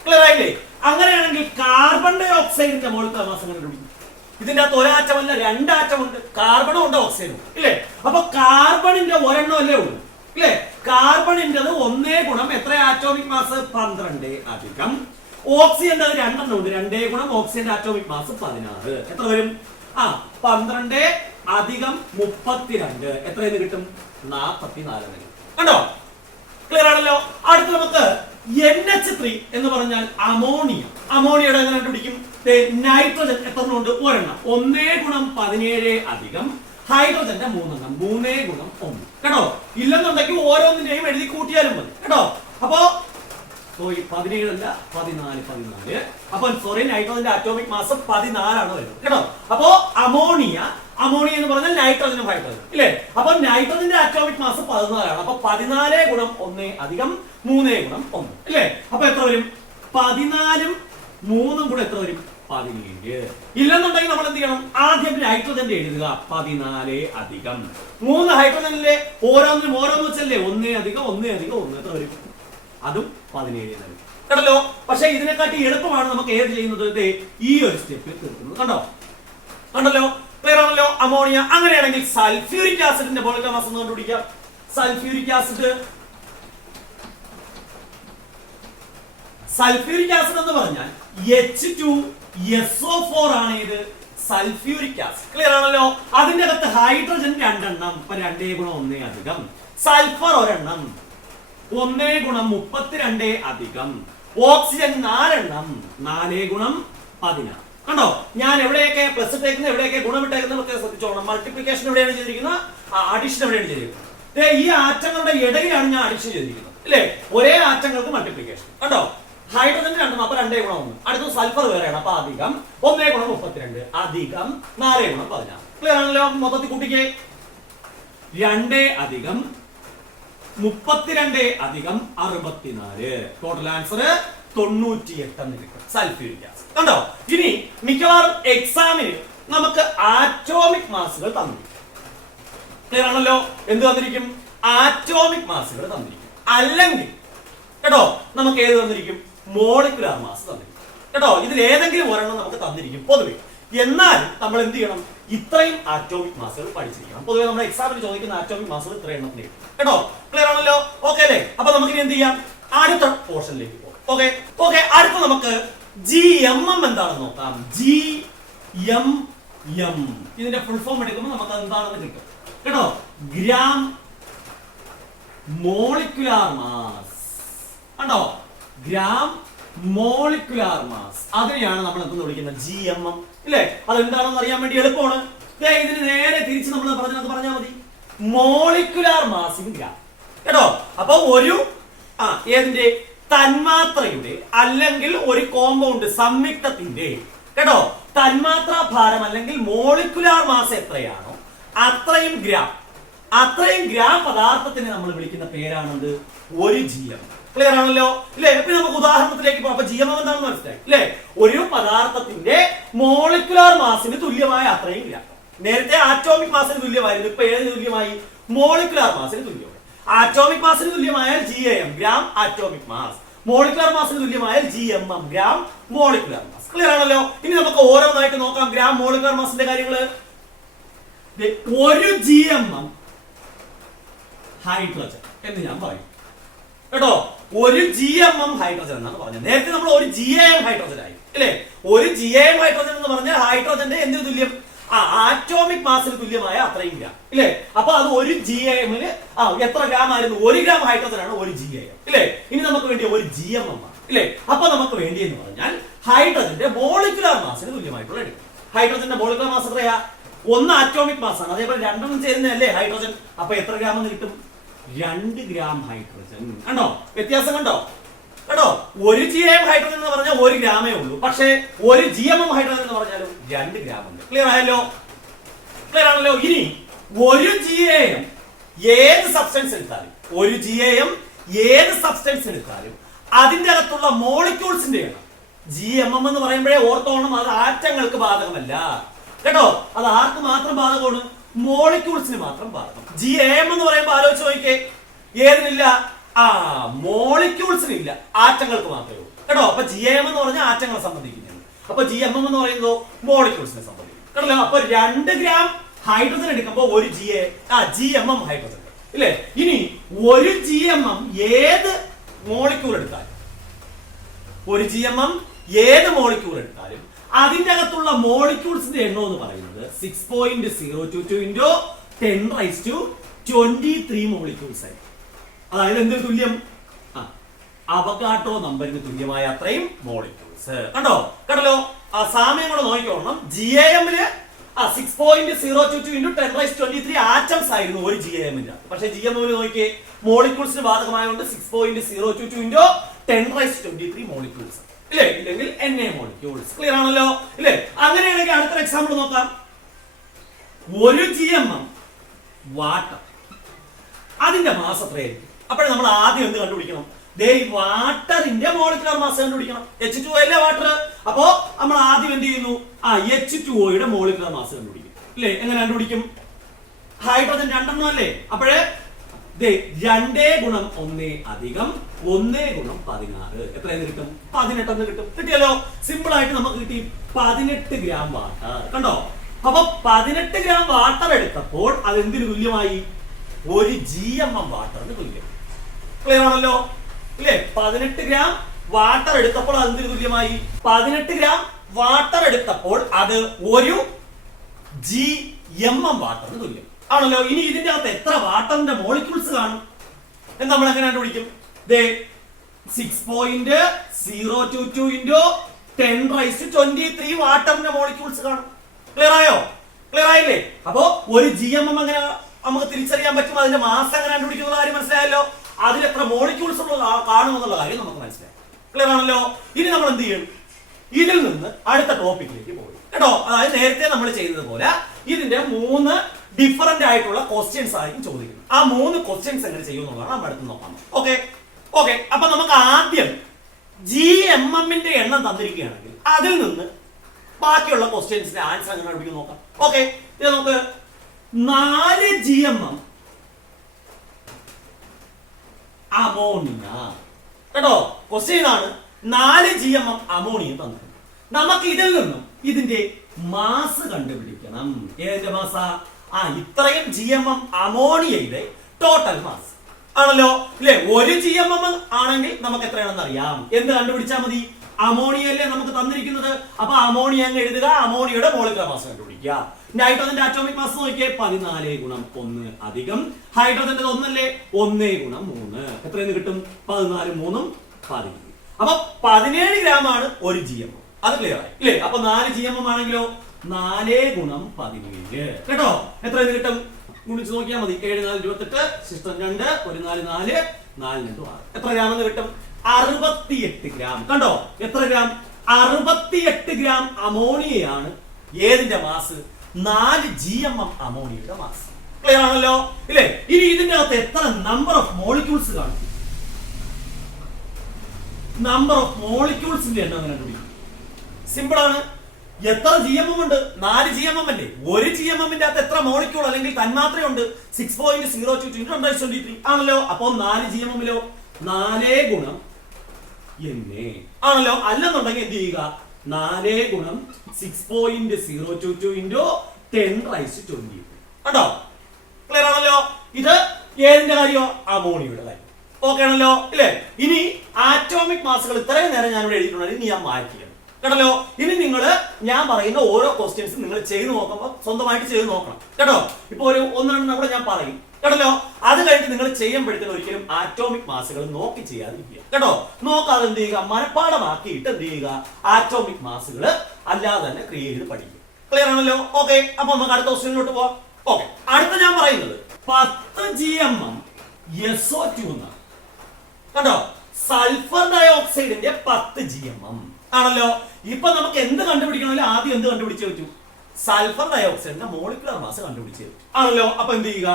ക്ലിയർ ആയില്ലേ? അങ്ങനെയാണെങ്കിൽ കാർബൺ ഡൈ ഓക്സൈഡിന്റെ മോളിക്കുലർ മാസ് എങ്ങനെ കണ്ടുപിടിക്കും? ഇതിന്റെ അകത്ത് ഒരാറ്റമല്ല 2 ആറ്റമുണ്ട്, കാർബണും ഉണ്ട് ഓക്സിജനും ഇല്ലേ? അപ്പൊ കാർബണിന്റെ ഒരെണ്ണം അല്ലേ ഉള്ളൂ ഇല്ലേ? കാർബണിന്റെത് 1 ഗുണം എത്ര ആറ്റോമിക് മാസ്? 12 അധികം ഓക്സിജന്റെ 2 എണ്ണം ഉണ്ട്. 2 ഗുണം ഓക്സിജന്റെ ആറ്റോമിക് മാസ് 16 എത്ര വരും? 12 അധികം 32 എത്രയെന്ന് കിട്ടും? 44 വരും. കണ്ടോ? ക്ലിയർ ആണല്ലോ. അടുത്ത് നമുക്ക് NH3 എന്ന് പറഞ്ഞാൽ അമോണിയ. അമോണിയയുടെ എങ്ങനെ കണ്ടുപിടിക്കും? നൈട്രജൻ എത്ര ഉണ്ട്? ഒരെണ്ണം. 1 ഗുണം 17 അധികം ഹൈഡ്രജന്റെ 3 എണ്ണം. 3 ഗുണം 1 കേട്ടോ. ഇല്ലെന്നുണ്ടെങ്കിൽ ഓരോന്നിന്റെയും എഴുതി കൂട്ടിയാലും മതി കേട്ടോ. അപ്പോ 17 അല്ല 14. അപ്പൊ സോറി, നൈട്രജന്റെ അറ്റോമിക് മാസ് 14 ആണ് വരുന്നത് കേട്ടോ. അപ്പോ അമോണിയ എന്ന് പറഞ്ഞാൽ നൈട്രജനും ഹൈഡ്രജനും ഇല്ലേ? അപ്പൊ നൈട്രജന്റെ അറ്റോമിക് മാസ് 14 ആണ്. അപ്പൊ 14 ഗുണം 1 അധികം 3 ഗുണം 1 ഇല്ലേ? അപ്പൊ എത്ര വരും? 14 3 കൂടെ എത്ര വരും? 17. ഇല്ലെന്നുണ്ടെങ്കിൽ നമ്മൾ എന്ത് ചെയ്യണം? ആദ്യം നൈട്രജന്റെ എഴുതുക. 14 അധികം 3 ഹൈഡ്രജനിലെ ഓരോന്നിനും ഓരോന്ന് വെച്ചല്ലേ? 1 അധികം 1 അധികം 1 എത്ര വരും? അതും 17 വരും കേട്ടല്ലോ. പക്ഷെ ഇതിനെക്കാട്ടി എളുപ്പമാണ് നമുക്ക് ഏത് ചെയ്യുന്നത്? ഈ ഒരു സ്റ്റെപ്പിൽ തീർക്കുന്നത്. കണ്ടല്ലോ? ക്ലിയർ ആണല്ലോ. അമോണിയ. അങ്ങനെയാണെങ്കിൽ സൾഫ്യൂരിക് ആസിഡിന്റെ മോളിക്കുലർ മാസ് ഒന്ന് കണ്ടുപിടിക്കാം. സൾഫ്യൂരിക് ആസിഡ് എന്ന് പറഞ്ഞാൽ H2SO4 ആണ് ഇത് സൾഫ്യൂരിക് ആസിഡ്. ക്ലിയർ ആണല്ലോ. അതിന്റെ അകത്ത് ഹൈഡ്രജൻ 2 എണ്ണം. അപ്പൊ 2 ഗുണം 1 അധികം സൾഫർ ഒരെണ്ണം. 1 ഗുണം 32 അധികം ഓക്സിജൻ 4 എണ്ണം. 4 ഗുണം 16. കണ്ടോ? ഞാൻ എവിടെയൊക്കെ പ്ലസ് ഇട്ടേക്കുന്നത് എവിടെയൊക്കെ ഗുണം ഇട്ടേക്കുന്നത് ശ്രദ്ധിച്ചോണം. മൾട്ടിപ്ലിക്കേഷൻ എവിടെയാണ് ചെയ്തിരിക്കുന്നത്? അഡിഷൻ എവിടെയാണ് ചെയ്തിരിക്കുന്നത്? ഈ ആറ്റങ്ങളുടെ ഇടയിലാണ് ഞാൻ അഡിഷൻ ചെയ്തിരിക്കുന്നത് അല്ലേ? ഒരേ ആറ്റങ്ങൾക്ക് മൾട്ടിപ്ലിക്കേഷൻ. കണ്ടോ? ഹൈഡ്രജൻ 2 അപ്പൊ 2 ഗുണം 1. അടുത്ത സൾഫർ വേറെയാണ്. അപ്പൊ അധികം 1 ഗുണം 32 അധികം 4 ഗുണം 16. ക്ലിയർ ആണല്ലോ. മൊത്തത്തിൽ കൂട്ടിക്കേ. 2 അധികം 32 അധികം 64. ടോട്ടൽ ആൻസർ 98 എന്ന് കിട്ടും. Sulphuric acid. കണ്ടോ? ഇനി മിക്കവാറും എക്സാമിന് നമുക്ക് ആറ്റോമിക് മാസുകൾ തന്നിരിക്കും. ക്ലിയർ ആണല്ലോ. എന്ത് തന്നിരിക്കും? ആറ്റോമിക് മാസുകൾ തന്നിരിക്കും. അല്ലെങ്കിൽ കേട്ടോ നമുക്ക് ഏത് തന്നിരിക്കും? മോളിക്കുലാർ മാസ് തന്നിരിക്കും കേട്ടോ. ഇതിൽ ഏതെങ്കിലും ഒരെണ്ണം നമുക്ക് തന്നിരിക്കും പൊതുവെ. എന്നാൽ നമ്മൾ എന്ത് ചെയ്യണം? ഇത്രയും ആറ്റോമിക് മാസുകൾ പഠിച്ചിരിക്കണം. പൊതുവെ നമ്മുടെ എക്സാമിന് ചോദിക്കുന്ന ആറ്റോമിക് മാസുകൾ ഇത്ര എണ്ണത്തിന് കേട്ടോ. ക്ലിയർ ആണല്ലോ. ഓക്കെ അല്ലേ? അപ്പൊ നമുക്ക് ഇനി എന്ത് ചെയ്യാം? അടുത്ത പോർഷനിലേക്ക് പോകാം. ഓക്കെ. അടുത്ത നമുക്ക് GMM എന്താണെന്ന് നോക്കാം. GMM ഇതിന്റെ ഫുൾ ഫോം എടുക്കുമ്പോൾ നമുക്ക് എന്താണെന്ന് കിട്ടും കേട്ടോ. Gram molecular mass. കണ്ടോ? Gram molecular mass. അതിനെയാണ് നമ്മൾ എന്തെന്ന് വിളിക്കുന്നത്? GMM ഇല്ലേ? അതെന്താണെന്ന് അറിയാൻ വേണ്ടി എളുപ്പമാണ്. ഇതിന് നേരെ തിരിച്ച് നമ്മൾ പറഞ്ഞാൽ മതി. മോളിക്കുലാർ മാസ് ഇൻ ഗ്രാം കേട്ടോ. അപ്പൊ ഒരു ഏതിന്റെ തന്മാത്രയുടെ അല്ലെങ്കിൽ ഒരു കോമ്പൗണ്ട് സംയുക്തത്തിന്റെ കേട്ടോ തന്മാത്രാ ഭാരം അല്ലെങ്കിൽ മോളിക്കുലാർ മാസ് എത്രയാണോ അത്രയും ഗ്രാം പദാർത്ഥത്തിനെ നമ്മൾ വിളിക്കുന്ന പേരാണെന്ത്? ഒരു GMM. ക്ലിയർ ആണല്ലോ ഇല്ലേ? ഇപ്പൊ നമുക്ക് ഉദാഹരണത്തിലേക്ക് പോകാം. അപ്പൊ GMM എന്താണെന്ന് മനസ്സിലായി ഇല്ലേ? ഒരു പദാർത്ഥത്തിന്റെ മോളിക്കുലാർ മാസിന് തുല്യമായ അത്രയും ഗ്രാം. നേരത്തെ ആറ്റോമിക് മാസിന് തുല്യമായിരുന്നു. ഇപ്പൊ ഏതിന് തുല്യമായി? മോളിക്കുലാർ മാസിന് തുല്യമായി. ആറ്റോമിക് മാസിന് തുല്യമായാൽ GAM gram atomic mass. Molecular മാസിന് തുല്യമായാൽ GMM gram molecular mass. Clear ആണല്ലോ. ഇനി നമുക്ക് ഓരോന്നായിട്ട് നോക്കാം. ഗ്രാം മോളിക്കുലാർ മാസിന്റെ കാര്യങ്ങള്. ഒരു GMM ഹൈഡ്രജൻ എന്ന് ഞാൻ പറയും കേട്ടോ. ഒരു GMM ഹൈഡ്രജൻ എന്നാണ് പറഞ്ഞത്. നേരത്തെ നമ്മൾ ഒരു GAM ഹൈഡ്രജൻ ആയി അല്ലേ? ഒരു GAM ഹൈഡ്രജൻ എന്ന് പറഞ്ഞാൽ ഹൈഡ്രജന്റെ എന്തിനു തുല്യം? ആറ്റോമിക് മാസിന് തുല്യമായ അത്രയും ഗ്രാം ഇല്ലേ? അപ്പൊ അത് ഒരു GAMന് എത്ര ഗ്രാം ആയിരുന്നു? 1 ഗ്രാം ഹൈഡ്രജൻ ആണ് ഒരു GAM ഇല്ലേ? ഇനി നമുക്ക് വേണ്ടി ഒരു GMM ആണ് ഇല്ലേ? അപ്പൊ നമുക്ക് വേണ്ടി എന്ന് പറഞ്ഞാൽ ഹൈഡ്രജന്റെ മോളിക്കുലർ മാസിന് തുല്യമായിട്ടുള്ള എടുക്കും. ഹൈഡ്രജന്റെ മോളിക്കുലർ മാസ് എത്രയാ? 1 ആറ്റോമിക് മാസ് ആണ്. അതേപോലെ രണ്ടെണ്ണം ചേരുന്നതല്ലേ ഹൈഡ്രജൻ. അപ്പൊ എത്ര ഗ്രാം എന്ന് കിട്ടും? 2 ഗ്രാം ഹൈഡ്രജൻ. കണ്ടോ വ്യത്യാസം? കണ്ടോ? ഒരു GAM ഹൈഡ്രജൻ എന്ന് പറഞ്ഞാൽ 1 ഗ്രാമേ ഉള്ളൂ. പക്ഷേ ഒരു GMM ഹൈഡ്രജൻ എന്ന് പറഞ്ഞാലും 2 ഗ്രാം ഉണ്ട്. ക്ലിയർ ആയല്ലോ? ക്ലിയർ ആണല്ലോ? ഇനി ഒരു GAM ഏത് സബ്സ്റ്റൻസ് എടുത്താലും അതിന്റെ അകത്തുള്ള മോളിക്യൂൾസിന്റെ എണ്ണം GMM എന്ന് പറയുമ്പോഴേ ഓർത്തോണം, അത് ആറ്റങ്ങൾക്ക് ബാധകമല്ല കേട്ടോ. അത് ആർക്ക് മാത്രം ബാധകമാണ്? മോളിക്യൂൾസിന് മാത്രം ബാധകം. GAM എന്ന് പറയുമ്പോൾ ആലോചിച്ച് നോക്കിയേ, ഏതിനില്ല? മോളിക്യൂൾസിനില്ല, ആറ്റങ്ങൾക്ക് മാത്രമേ ഉള്ളൂ കേട്ടോ. അപ്പൊ GAM എന്ന് പറഞ്ഞാൽ ആറ്റങ്ങളെ സംബന്ധിക്കുന്നത്, അപ്പൊ GMM എന്ന് പറയുന്നത് മോളിക്യൂൾസിനെ സംബന്ധിക്കും കേട്ടോ. അപ്പൊ 2 ഗ്രാം ഹൈഡ്രജൻ എടുക്കുമ്പോൾ ഒരു GMM ഹൈഡ്രജൻ ഇല്ലേ? ഇനി ഒരു GMM ഏത് മോളിക്യൂൾ എടുത്താലും അതിന്റെ അകത്തുള്ള മോളിക്യൂൾസിന്റെ എണ്ണം എന്ന് പറയുന്നത് 6.022 into 10⁻23 മോളിക്യൂൾസ് ആയി. അതായത് എന്തിനു തുല്യം? അവഗാഡ്രോ നമ്പറിന് തുല്യമായ അത്രയും മോളിക്യൂൾസ്. കണ്ടല്ലോ? ആ സാമ്യം കൂടെ നോക്കിക്കോണം. GAMല് 6.022 into 10⁻23 ആറ്റംസ് ആയിരുന്നു ഒരു GAMന്റെ. പക്ഷെ GMMല് നോക്കിയേ, മോളിക്യൂൾസിന് ബാധകമായതുകൊണ്ട് 6.022 into 10⁻23 മോളിക്യൂൾസ് ഇല്ലേ? ഇല്ലെങ്കിൽ Na മോളിക്യൂൾസ്. ക്ലിയർ ആണല്ലോ ഇല്ലേ? അങ്ങനെയാണെങ്കിൽ അടുത്ത എക്സാമ്പിൾ നോക്കാം. ഒരു GMM വാട്ടർ, അതിന്റെ മാസ് എത്രയായിരിക്കും? അപ്പോൾ നമ്മൾ ആദ്യം എന്ത് കണ്ടുപിടിക്കണം? ഈ വാട്ടറിന്റെ മോളിക്കുലർ മാസ് കണ്ടുപിടിക്കണം. H2O അല്ലേ വാട്ടർ? അപ്പോ നമ്മൾ ആദ്യം എന്ത് ചെയ്യുന്നു? H2O മോളിക്കുലർ മാസ് കണ്ടുപിടിക്കും ഇല്ലേ? എങ്ങനെ കണ്ടുപിടിക്കും? ഹൈഡ്രജൻ 2 എണ്ണം അല്ലേ? അപ്പോഴേ 2 × 1 = 1 × 16 എത്രയെന്ന് കിട്ടും? 18 എന്ന് കിട്ടും. കിട്ടിയല്ലോ? സിമ്പിൾ ആയിട്ട് നമുക്ക് കിട്ടി 18 ഗ്രാം വാട്ടർ. കണ്ടോ? അപ്പൊ 18 ഗ്രാം വാട്ടർ എടുത്തപ്പോൾ അത് എന്തിനു തുല്യമായി? ഒരു GMM വാട്ടറിന് തുല്യം. ക്ലിയർ ആണല്ലോ ഇല്ലേ? 18 ഗ്രാം വാട്ടർ എടുത്തപ്പോൾ അത് എന്തിനു തുല്യമായി? 18 ഗ്രാം വാട്ടർ എടുത്തപ്പോൾ അത് ഒരു GMM വാട്ടറിന് തുല്യം ആണല്ലോ. ഇനി ഇതിന്റെ അകത്ത് എത്ര വാട്ടറിന്റെ മോളിക്യൂൾസ് കാണും എന്ന് നമ്മൾ എങ്ങനെ കണ്ടുപിടിക്കും? 6.022 into 10⁻23 വാട്ടറിന്റെ മോളിക്യൂൾസ് കാണും. ക്ലിയർ ആയോ? ക്ലിയർ ആയില്ലേ? അപ്പോ ഒരു GMM എങ്ങനെ നമുക്ക് തിരിച്ചറിയാൻ പറ്റും? അതിന്റെ മാസ് എങ്ങനെ കണ്ടുപിടിക്കുന്ന കാര്യം മനസ്സിലായല്ലോ. അതിൽ എത്ര മോളിക്യൂൾസ് കാണുമെന്നുള്ള കാര്യം നമുക്ക് മനസ്സിലായി. ക്ലിയർ ആണല്ലോ? ഇനി നമ്മൾ എന്ത് ചെയ്യും? ഇതിൽ നിന്ന് അടുത്ത ടോപ്പിക്കിലേക്ക് പോകും കേട്ടോ. അതായത് നേരത്തെ നമ്മൾ ചെയ്തതുപോലെ ഇതിന്റെ 3 ഡിഫറന്റ് ആയിട്ടുള്ള ക്വസ്റ്റ്യൻസ് ആയിരിക്കും ചോദിക്കുന്നത്. ആ 3 ക്വസ്റ്റ്യൻസ് എങ്ങനെ ചെയ്യുമെന്നുള്ളതാണ് നമ്മൾ അടുത്ത് നോക്കാം. ഓക്കെ. അപ്പൊ നമുക്ക് ആദ്യം GMMന്റെ എണ്ണം തന്നിരിക്കുകയാണെങ്കിൽ അതിൽ നിന്ന് ബാക്കിയുള്ള ക്വസ്റ്റ്യൻസിന്റെ ആൻസർ എങ്ങനെ കണ്ടുപിടിക്കും നോക്കാം. ഓക്കെ. ഇത് നമുക്ക് 4 GMM അമോണിയ കേട്ടോ. ക്വസ്റ്റ്യൻ ആണ് 4 GMM അമോണിയ തന്നിട്ടുണ്ട്. നമുക്ക് ഇതിൽ നിന്നും ഇതിന്റെ മാസ് കണ്ടുപിടിക്കണം. ഏതിന്റെ മാസ? ഇത്രയും GMM അമോണിയയുടെ ടോട്ടൽ മാസ് ആണല്ലോ ഇല്ലേ? ഒരു GMM ആണെങ്കിൽ നമുക്ക് എത്രയാണെന്ന് അറിയാം. എന്ത് കണ്ടുപിടിച്ചാൽ മതി? അമോണിയല്ലേ നമുക്ക് തന്നിരിക്കുന്നത്. അപ്പൊ അമോണിയ അങ്ങ് എഴുതുക, അമോണിയയുടെ മോളിക്കുലർ മാസ് കണ്ടുപിടിക്കുക. നൈട്രജന്റെ ആറ്റോമിക് മാസ് നോക്കിയേ, 14 × 1 ഹൈഡ്രജന്റെ 1 അല്ലേ? 1 × 3 എത്രയെന്ന് കിട്ടും? 14 × 3 17. അപ്പൊ 17 ഗ്രാം ആണ് ഒരു GMM. അത് ക്ലിയർ ആയി ഇല്ലേ? അപ്പൊ 4 GMM ആണെങ്കിലോ 4 × 17 കേട്ടോ. എത്രയെന്ന് കിട്ടും? ഗുണിച്ച് നോക്കിയാൽ മതി. 7 4 28 സിസ്റ്റം 2 1 4 4 4 2 6 എത്ര ഗ്രാം എന്ന് കിട്ടും? 68 ഗ്രാം. കണ്ടോ? എത്ര ഗ്രാം? 68 ഗ്രാം അമോണിയയാണ് ഏതിന്റെ മാസ്? 4 GMM അമോണിയയുടെ മാസ്. ക്ലിയർ ആണല്ലോ ഇല്ലേ? ഇനി ഇതിന്റെ അകത്ത് എത്ര നമ്പർ ഓഫ് മോളിക്യൂൾസ് കാണും? നമ്പർ ഓഫ് മോളിക്യൂൾസിന്റെ എണ്ണം എങ്ങനെ കണ്ടുപിടിക്കും? സിമ്പിൾ ആണ്. എത്ര GMM ഉണ്ട്? 4 GMM അല്ലേ? ഒരു GMMന്റെ അകത്ത് എത്ര മോളിക്യൂൾ അല്ലെങ്കിൽ തന്മാത്രയുണ്ട്? 6.022 into 10⁻23 ആണല്ലോ. അപ്പൊ 4 GMMലോ 4 × Na ആണല്ലോ. അല്ലെന്നുണ്ടെങ്കിൽ എന്ത് ചെയ്യുക? 4 × 6.022 into 10⁻23 കണ്ടോ? ക്ലിയർ ആണല്ലോ. ഇത് ഏതിന്റെ കാര്യമോ? അമോണിയയുടെ കാര്യം. ഓക്കെ ആണല്ലോ ഇല്ലേ? ഇനി ആറ്റോമിക് മാസുകൾ ഇത്രയും നേരം ഞാൻ ഇവിടെ എഴുതിയിട്ടുണ്ടെങ്കിൽ ഇനി ഞാൻ മാറ്റിയാണ് കേട്ടല്ലോ. ഇനി നിങ്ങൾ ഞാൻ പറയുന്ന ഓരോ ക്വസ്റ്റ്യൻസും നിങ്ങൾ ചെയ്ത് നോക്കുമ്പോൾ സ്വന്തമായിട്ട് ചെയ്ത് നോക്കണം കേട്ടോ. ഇപ്പൊ ഒരു ഒന്നെണ്ണം കൂടെ ഞാൻ പറയും കേട്ടല്ലോ. അത് കഴിഞ്ഞിട്ട് നിങ്ങൾ ചെയ്യുമ്പോഴത്തേക്കും ഒരിക്കലും ആറ്റോമിക് മാസുകൾ നോക്കി ചെയ്യാതിരിക്കുക കേട്ടോ. നോക്കാതെ എന്ത് ചെയ്യുക, മനഃപ്പാടമാക്കിയിട്ട് എന്ത് ചെയ്യുക, ആറ്റോമിക് മാസുകൾ അല്ലാതെ തന്നെ ക്രിയേറ്റ് ചെയ്ത് പഠിക്കുക. ക്ലിയർ ആണല്ലോ? ഓക്കെ, അപ്പൊ നമുക്ക് അടുത്ത ക്വസ്റ്റ്യനിലോട്ട് പോവാം. ഓക്കെ, അടുത്ത ഞാൻ പറയുന്നത് 10 GMM SO2 എന്നാണ് കേട്ടോ. സൾഫർ ഡയോക്സൈഡിന്റെ 10 GMM ആണല്ലോ. ഇപ്പൊ നമുക്ക് എന്ത് കണ്ടുപിടിക്കണമല്ലോ ആദ്യം എന്ത് കണ്ടുപിടിച്ചേ പറ്റൂ, സൾഫർ ഡയോക്സൈഡിന്റെ മോളിക്കുലർ മാസ് കണ്ടുപിടിച്ചേ പറ്റൂ ആണല്ലോ. അപ്പൊ എന്ത് ചെയ്യുക,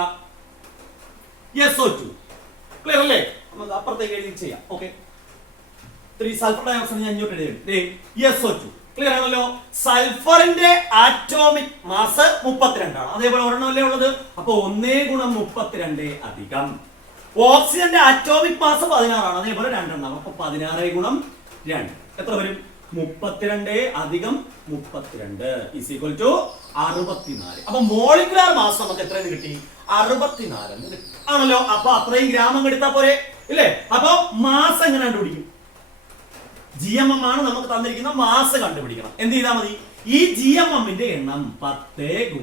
SO2. ക്ലിയർ അല്ലേ? നമുക്ക് അപ്പുറത്തേക്ക് എഴുതി ചെയ്യാം. ഓക്കെ, 3 സൾഫർ ഡയോക്സൈഡ് ഞാൻ ഇങ്ങോട്ട് എഴുതി SO2. ക്ലിയർ ആണല്ലോ. സൾഫറിന്റെ ആറ്റോമിക് മാസ് 32 ആണ്. അതേപോലെ ഒരെണ്ണമല്ലേ ഉള്ളത്. അപ്പൊ 1 × 32 അധികം ഓക്സിജന്റെ ആറ്റോമിക് മാസ് 16 ആണ്. അതേപോലെ 2 എണ്ണം. അപ്പൊ 16 × 2 എത്ര വരും? 32 അധികം 32 ഈസ് ഈക്വൽ ടു 64. അപ്പൊ മോളിക്കുലർ മാസ് നമുക്ക് എത്രയെന്ന് കിട്ടി? 64 എന്ന് കിട്ടി ആണല്ലോ. അപ്പൊ അത്രയും ഗ്രാമം എടുത്താൽ പോരെ ഇല്ലേ? അപ്പൊ മാസ് എങ്ങനെ കണ്ടുപിടിക്കും? GMM ആണ് നമുക്ക് തന്നിരിക്കുന്ന മാസ് കണ്ടുപിടിക്കണം. എന്ത് ചെയ്താൽ മതി? ഈ GMM-ന്റെ എണ്ണം 10 ×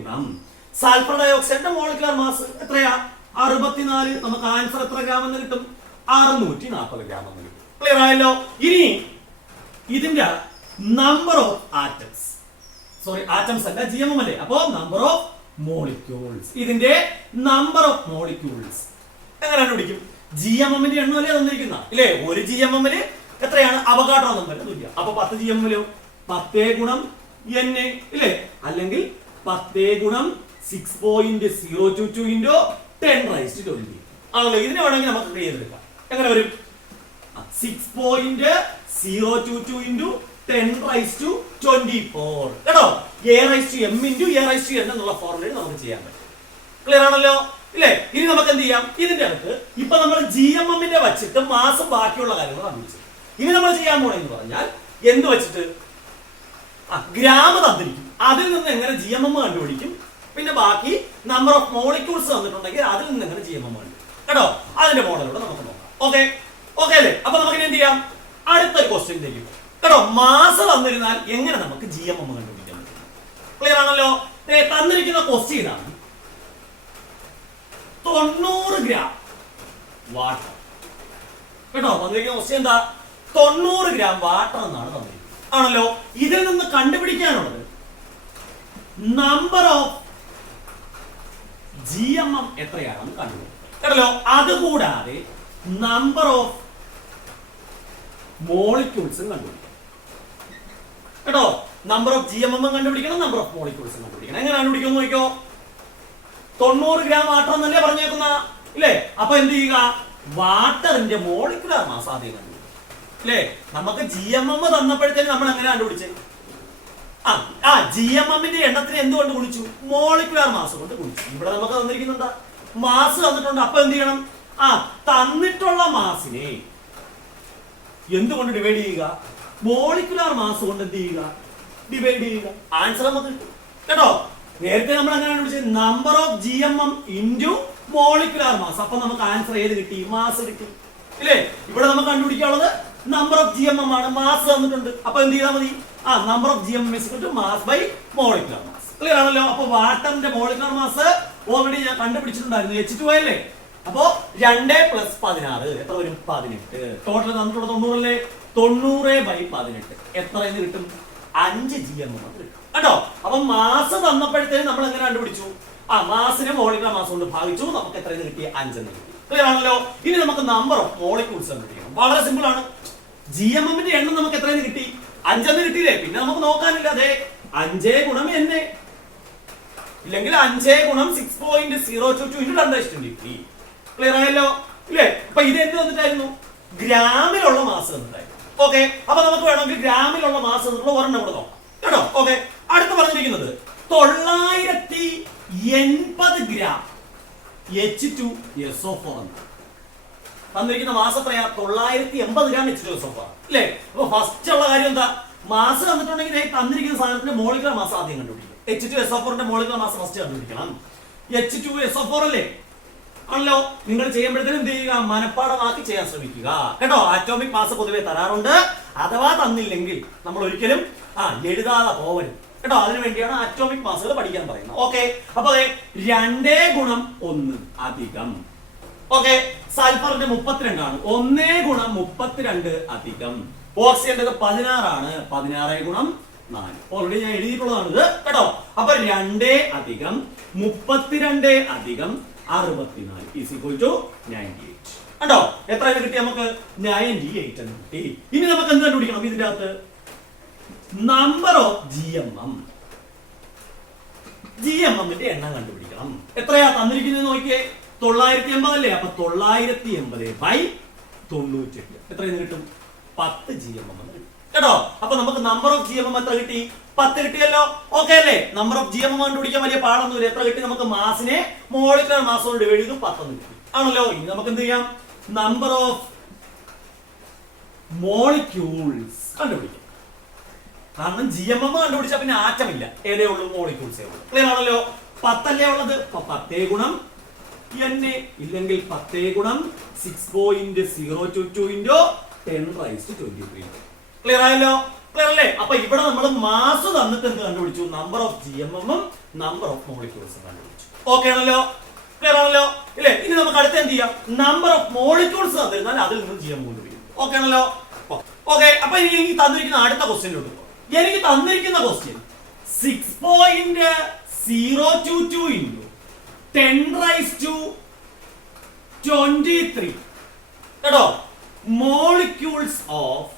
സൾഫർ ഡയോക്സൈഡിന്റെ മോളിക്കുലർ മാസ് എത്രയാ? 64. നമുക്ക് ആൻസർ എത്ര ഗ്രാം എന്ന് കിട്ടും? 640 ഗ്രാം എന്ന് കിട്ടും. ക്ലിയർ ആയല്ലോ? ഇനി ഇതിന്റെ number of atoms, sorry atoms അല്ല GMM അല്ലേ, അപ്പോ നമ്പർ ഓഫ് മോളിക്യൂൾസ്. ഇതിന്റെ നമ്പർ ഓഫ് മോളിക്യൂൾസ് എങ്ങനെ കണ്ടുപിടിക്കും? GMM-ന്റെ എണ്ണം അല്ലേ തന്നിരിക്കുന്ന ഇല്ലേ? ഒരു GMM-ല് എത്രയാണ്? അവഗാഡ്രോ നമ്പർ തുല്യം. അപ്പൊ 10 GMM-ലും 10 × N ഇല്ലേ? അല്ലെങ്കിൽ 10 × 6.022 × 10⁻20 ആണല്ലോ. ഇതിനെ വേണമെങ്കിൽ നമുക്ക് ക്രിയേറ്റ് എടുക്കാം. എങ്ങനെ വരും? 6.022 × 10⁻24 കേട്ടോ. A⁻m × A⁻n എന്നുള്ള ഫോർമുലയിൽ നമുക്ക് ചെയ്യാൻ പറ്റും. ക്ലിയർ ആണല്ലോ ഇല്ലേ? ഇനി നമുക്ക് എന്ത് ചെയ്യാം, ഇതിന്റെ അടുത്ത് ഇപ്പൊ നമ്മൾ GMM-ന്റെ വെച്ചിട്ട് മാസം ബാക്കിയുള്ള കാര്യങ്ങൾ കണ്ടുപിടിച്ചു. ഇനി നമ്മൾ ചെയ്യാൻ പോണെന്ന് പറഞ്ഞാൽ എന്ത് വെച്ചിട്ട് ഗ്രാം തന്നിരിക്കും, അതിൽ നിന്ന് എങ്ങനെ GMM കണ്ടുപിടിക്കും, പിന്നെ ബാക്കി നമ്പർ ഓഫ് മോളിക്യൂൾസ് തന്നിട്ടുണ്ടെങ്കിൽ അതിൽ നിന്ന് എങ്ങനെ GMM കണ്ടുപിടിക്കും കേട്ടോ. അതിന്റെ മോഡലൂടെ നമുക്ക് നോക്കാം. ഓക്കെ ഓക്കെ അല്ലേ? അപ്പൊ നമുക്ക് എന്ത് ചെയ്യാം, അടുത്തൊരു ക്വസ്റ്റ്യൻ ചെയ്യും കേട്ടോ. മാസ് തന്നിരുന്നാൽ എങ്ങനെ നമുക്ക് GMM കണ്ടുപിടിക്കാൻ പറ്റും? ക്ലിയർ ആണല്ലോ? തന്നിരിക്കുന്ന ക്വസ്റ്റ്യൻ ഇതാണ്, 90 ഗ്രാം വാട്ടർ കേട്ടോ. തന്നിരിക്കുന്ന ക്വസ്റ്റ്യൻ എന്താ? 90 ഗ്രാം വാട്ടർ എന്നാണ് തന്നിരിക്കുന്നത് ആണല്ലോ. ഇതിൽ നിന്ന് കണ്ടുപിടിക്കാനുള്ളത് നമ്പർ ഓഫ് GMM എത്രയാണെന്ന് കണ്ടുപിടിക്കും കേട്ടല്ലോ. അതുകൂടാതെ നമ്പർ ഓഫ് മോളിക്യൂൾസും കണ്ടുപിടിക്കണം കേട്ടോ. നമ്പർ ഓഫ് GMM കണ്ടുപിടിക്കണം, നമ്പർ ഓഫ് മോളിക്യൂൾസും കണ്ടുപിടിക്കണം. എങ്ങനെ കണ്ടുപിടിക്കും നോക്കിക്കോ. 90 ഗ്രാം വാട്ടർ എന്നല്ലേ പറഞ്ഞേക്കുന്ന ഇല്ലേ? അപ്പൊ എന്ത് ചെയ്യുക, വാട്ടറിന്റെ മോളിക്കുലർ മാസ് ആദ്യം കണ്ടുപിടിക്കും അല്ലേ? നമുക്ക് GMM തന്നപ്പോഴത്തേക്ക് നമ്മൾ എങ്ങനെ കണ്ടുപിടിച്ചേ? GMM-ന്റെ എണ്ണത്തിന് എന്തുകൊണ്ട് ഗുണിച്ചു? മോളിക്കുലർ മാസ് കൊണ്ട് ഗുണിച്ചു. ഇവിടെ നമുക്ക് തന്നിരിക്കുന്നുണ്ട് മാസ് തന്നിട്ടുണ്ട്. അപ്പൊ എന്ത് ചെയ്യണം, തന്നിട്ടുള്ള മാസിനെ എന്തുകൊണ്ട് ഡിവൈഡ് ചെയ്യുക? മോളിക്കുലർ മാസ് കൊണ്ട് എന്ത് ചെയ്യുക? ഡിവൈഡ് ചെയ്യുക. ആൻസർ നമുക്ക് കിട്ടും കേട്ടോ. നേരത്തെ നമ്മൾ അങ്ങനെ കണ്ടുപിടിച്ചത് number of GMM into molecular mass. അപ്പൊ നമുക്ക് ആൻസർ ഏത് കിട്ടി? മാസ് കിട്ടി ഇല്ലേ? ഇവിടെ നമുക്ക് കണ്ടുപിടിക്കാനുള്ളത് നമ്പർ ഓഫ് GMM ആണ്, മാസ് തന്നിട്ടുണ്ട്. അപ്പൊ എന്ത് ചെയ്താൽ മതി? Number of GMM mass by molecular mass. Clear ആണല്ലോ? അപ്പൊ വാട്ടറിന്റെ മോളിക്കുലർ മാസ് ഓൾറെഡി ഞാൻ കണ്ടുപിടിച്ചിട്ടുണ്ടായിരുന്നു, H2O അല്ലേ? അപ്പോ 2 + 16 എത്ര വരും? 18. ടോട്ടൽ തന്നിട്ടുള്ള 90 അല്ലേ? 90/18 എത്ര എന്ന് കിട്ടും? 5 GMM കിട്ടും കേട്ടോ. അപ്പൊ മാസ് തന്നപ്പോഴത്തേക്ക് നമ്മൾ എങ്ങനെ കണ്ടുപിടിച്ചു? മാസിനെ മോളിക്കുലർ മാസ് കൊണ്ട് ഭാഗിച്ചു. നമുക്ക് എത്ര കിട്ടി? 5 എന്ന് കിട്ടി. ക്ലിയർ ആണല്ലോ? ഇനി നമുക്ക് നമ്പർ ഓഫ് മോളിക്യൂൾസ് കണ്ടുപിടിക്കണം. വളരെ സിമ്പിൾ ആണ്. GMM-ന്റെ എണ്ണം നമുക്ക് എത്ര കിട്ടി? 5 എന്ന് കിട്ടിയില്ലേ? പിന്നെ നമുക്ക് നോക്കാനില്ല. അതെ 5 × N ഇല്ലെങ്കിൽ 5 × 6.022 × 10⁻20. ക്ലിയർ ആയല്ലോ ഇല്ലേ? അപ്പൊ ഇത് എന്ത് തന്നിട്ടായിരുന്നു? ഗ്രാമിലുള്ള മാസ് തന്നിട്ടായിരുന്നു. ഓക്കെ, അപ്പൊ നമുക്ക് വേണമെങ്കിൽ ഗ്രാമിലുള്ള മാസ് തന്നിട്ടുള്ള ഒരെണ്ണം കൂടെ നോക്കാം കേട്ടോ. ഓക്കെ, അടുത്ത് പറഞ്ഞിരിക്കുന്നത് 980 ഗ്രാം H2SO4 ആണ് തന്നിരിക്കുന്ന മാസം എത്രയാ? 980 ഗ്രാം H2SO4 അല്ലേ? അപ്പൊ ഫസ്റ്റ് ഉള്ള കാര്യം എന്താ? മാസ് തന്നിട്ടുണ്ടെങ്കിൽ തന്നിരിക്കുന്ന സാധനത്തിന്റെ മോളിക്കുലർ മാസ് ആദ്യം കണ്ടുപിടിക്കും. H2SO4ന്റെ മോളിക്കുലർ മാസ് ഫസ്റ്റ് കണ്ടുപിടിക്കണം. H2SO4 അല്ലേ? ആണല്ലോ. നിങ്ങൾ ചെയ്യുമ്പോഴത്തേനും എന്ത് ചെയ്യുക, മനഃപ്പാഠമാക്കി ചെയ്യാൻ ശ്രമിക്കുക കേട്ടോ. ആറ്റോമിക് മാസ് പൊതുവെ തരാറുണ്ട്. അഥവാ തന്നില്ലെങ്കിൽ നമ്മൾ ഒരിക്കലും എഴുതാതെ പോവരുത് കേട്ടോ. അതിനു വേണ്ടിയാണ് ആറ്റോമിക് മാസുകൾ പഠിക്കാൻ പറയുന്നത്. ഓക്കെ, അപ്പൊ 2 ഗുണം 1 അധികം. ഓക്കെ, സൾഫറിന്റെ 32 ആണ്. 1 ഗുണം 32 അധികം. ഓക്സിജന്റെ 16 ആണ്. 16 ഗുണം 4. ഓൾറെഡി ഞാൻ എഴുതിയിട്ടുള്ളതാണ് ഇത് കേട്ടോ. അപ്പൊ 2 അധികം 32 അധികം 64 ഈസ് ഈക്വൽ ടു 98. കണ്ടോ എത്ര കിട്ടി നമുക്ക്? 98 എന്ന് കിട്ടി. ഇനി നമുക്ക് എന്ത് കണ്ടുപിടിക്കണം? ഇതിന്റെ അകത്ത് നമ്പർ ഓഫ് ജിഎംഎമ്മിന്റെ എണ്ണം കണ്ടുപിടിക്കണം. എത്രയാ തന്നിരിക്കുന്നത് നോക്കിയേ, 980 അല്ലേ? അപ്പൊ 980/98 എത്രയെന്ന് കിട്ടും? 10 GMM എന്ന് കിട്ടും കേട്ടോ. അപ്പൊ നമുക്ക് നമ്പർ ഓഫ് GMM എത്ര കിട്ടി? 10 കിട്ടിയല്ലോ. ഓക്കെ അല്ലേ? നമ്പർ ഓഫ് GMM കണ്ടുപിടിക്കാൻ വലിയ പാടൊന്നുമില്ല. എത്ര കിട്ടി നമുക്ക്? മാസിനെ മോളിക്കുലർ മാസ് കൊണ്ട് ഡിവൈഡ് ചെയ്തു 10 കിട്ടി ആണല്ലോ. ഇനി നമുക്ക് എന്ത് ചെയ്യാം? നമ്പർ ഓഫ് മോളിക്യൂൾസ് കണ്ടുപിടിക്കാം. കാരണം GMM കണ്ടുപിടിച്ചാൽ പിന്നെ ആറ്റമില്ല, ഏതേ ഉള്ളൂ, മോളിക്യൂൾസേ ഉള്ളൂ. ക്ലിയർ ആണല്ലോ? 10 അല്ലേ ഉള്ളത്? 10 ഗുണം NA ഇല്ലെങ്കിൽ 10 ഗുണം 6.022 into 10⁻23. ക്ലിയർ ആയല്ലോ? ക്ലിയർ അല്ലേ? അപ്പൊ ഇവിടെ നമ്മൾ മാസ് തന്നിട്ട് എന്ത് കണ്ടുപിടിച്ചു? Number of GMM number of molecules കണ്ടുപിടിച്ചു. ഓക്കെ ആണല്ലോ? ക്ലിയർ ആണല്ലോ ഇല്ലേ? ഇനി നമുക്ക് അടുത്ത് എന്ത് ചെയ്യാം? നമ്പർ ഓഫ് മോളിക്യൂൾസ് തന്നിരുന്നാൽ അതിൽ നിന്ന് GMM കണ്ടുപിടിക്കും. ഓക്കെ ആണല്ലോ? ഓക്കെ, അപ്പൊ എനിക്ക് തന്നിരിക്കുന്ന അടുത്ത ക്വസ്റ്റ്യൻ എനിക്ക് തന്നിരിക്കുന്ന ക്വസ്റ്റ്യൻ 6.022 into 10⁻23 കേട്ടോ മോളിക്യൂൾസ് ഓഫ്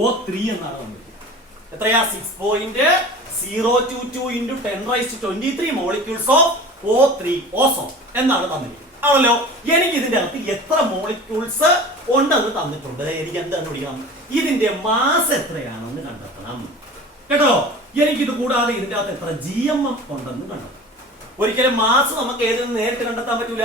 O3 എന്നാണ് തന്നിരിക്കുന്നത്. എത്രയാ? 6.022 into 10⁻23 molecules of O3 ozone എന്നാണ് തന്നിരിക്കുന്നത് ആണല്ലോ. എനിക്ക് ഇതിന്റെ അകത്ത് എത്ര മോളിക്യൂൾസ് ഉണ്ടെന്ന് തന്നിട്ടുണ്ട്. എനിക്ക് എന്ത് കണ്ടുപിടിക്കണം? ഇതിന്റെ മാസ് എത്രയാണെന്ന് കണ്ടെത്തണം കേട്ടോ. എനിക്ക് ഇത് കൂടാതെ ഇതിന്റെ അകത്ത് എത്ര GMM ഉണ്ടെന്ന് കണ്ടെത്തണം. ഒരിക്കലും മാസ് നമുക്ക് ഏതിൽ നിന്ന് നേരിട്ട് കണ്ടെത്താൻ പറ്റൂല.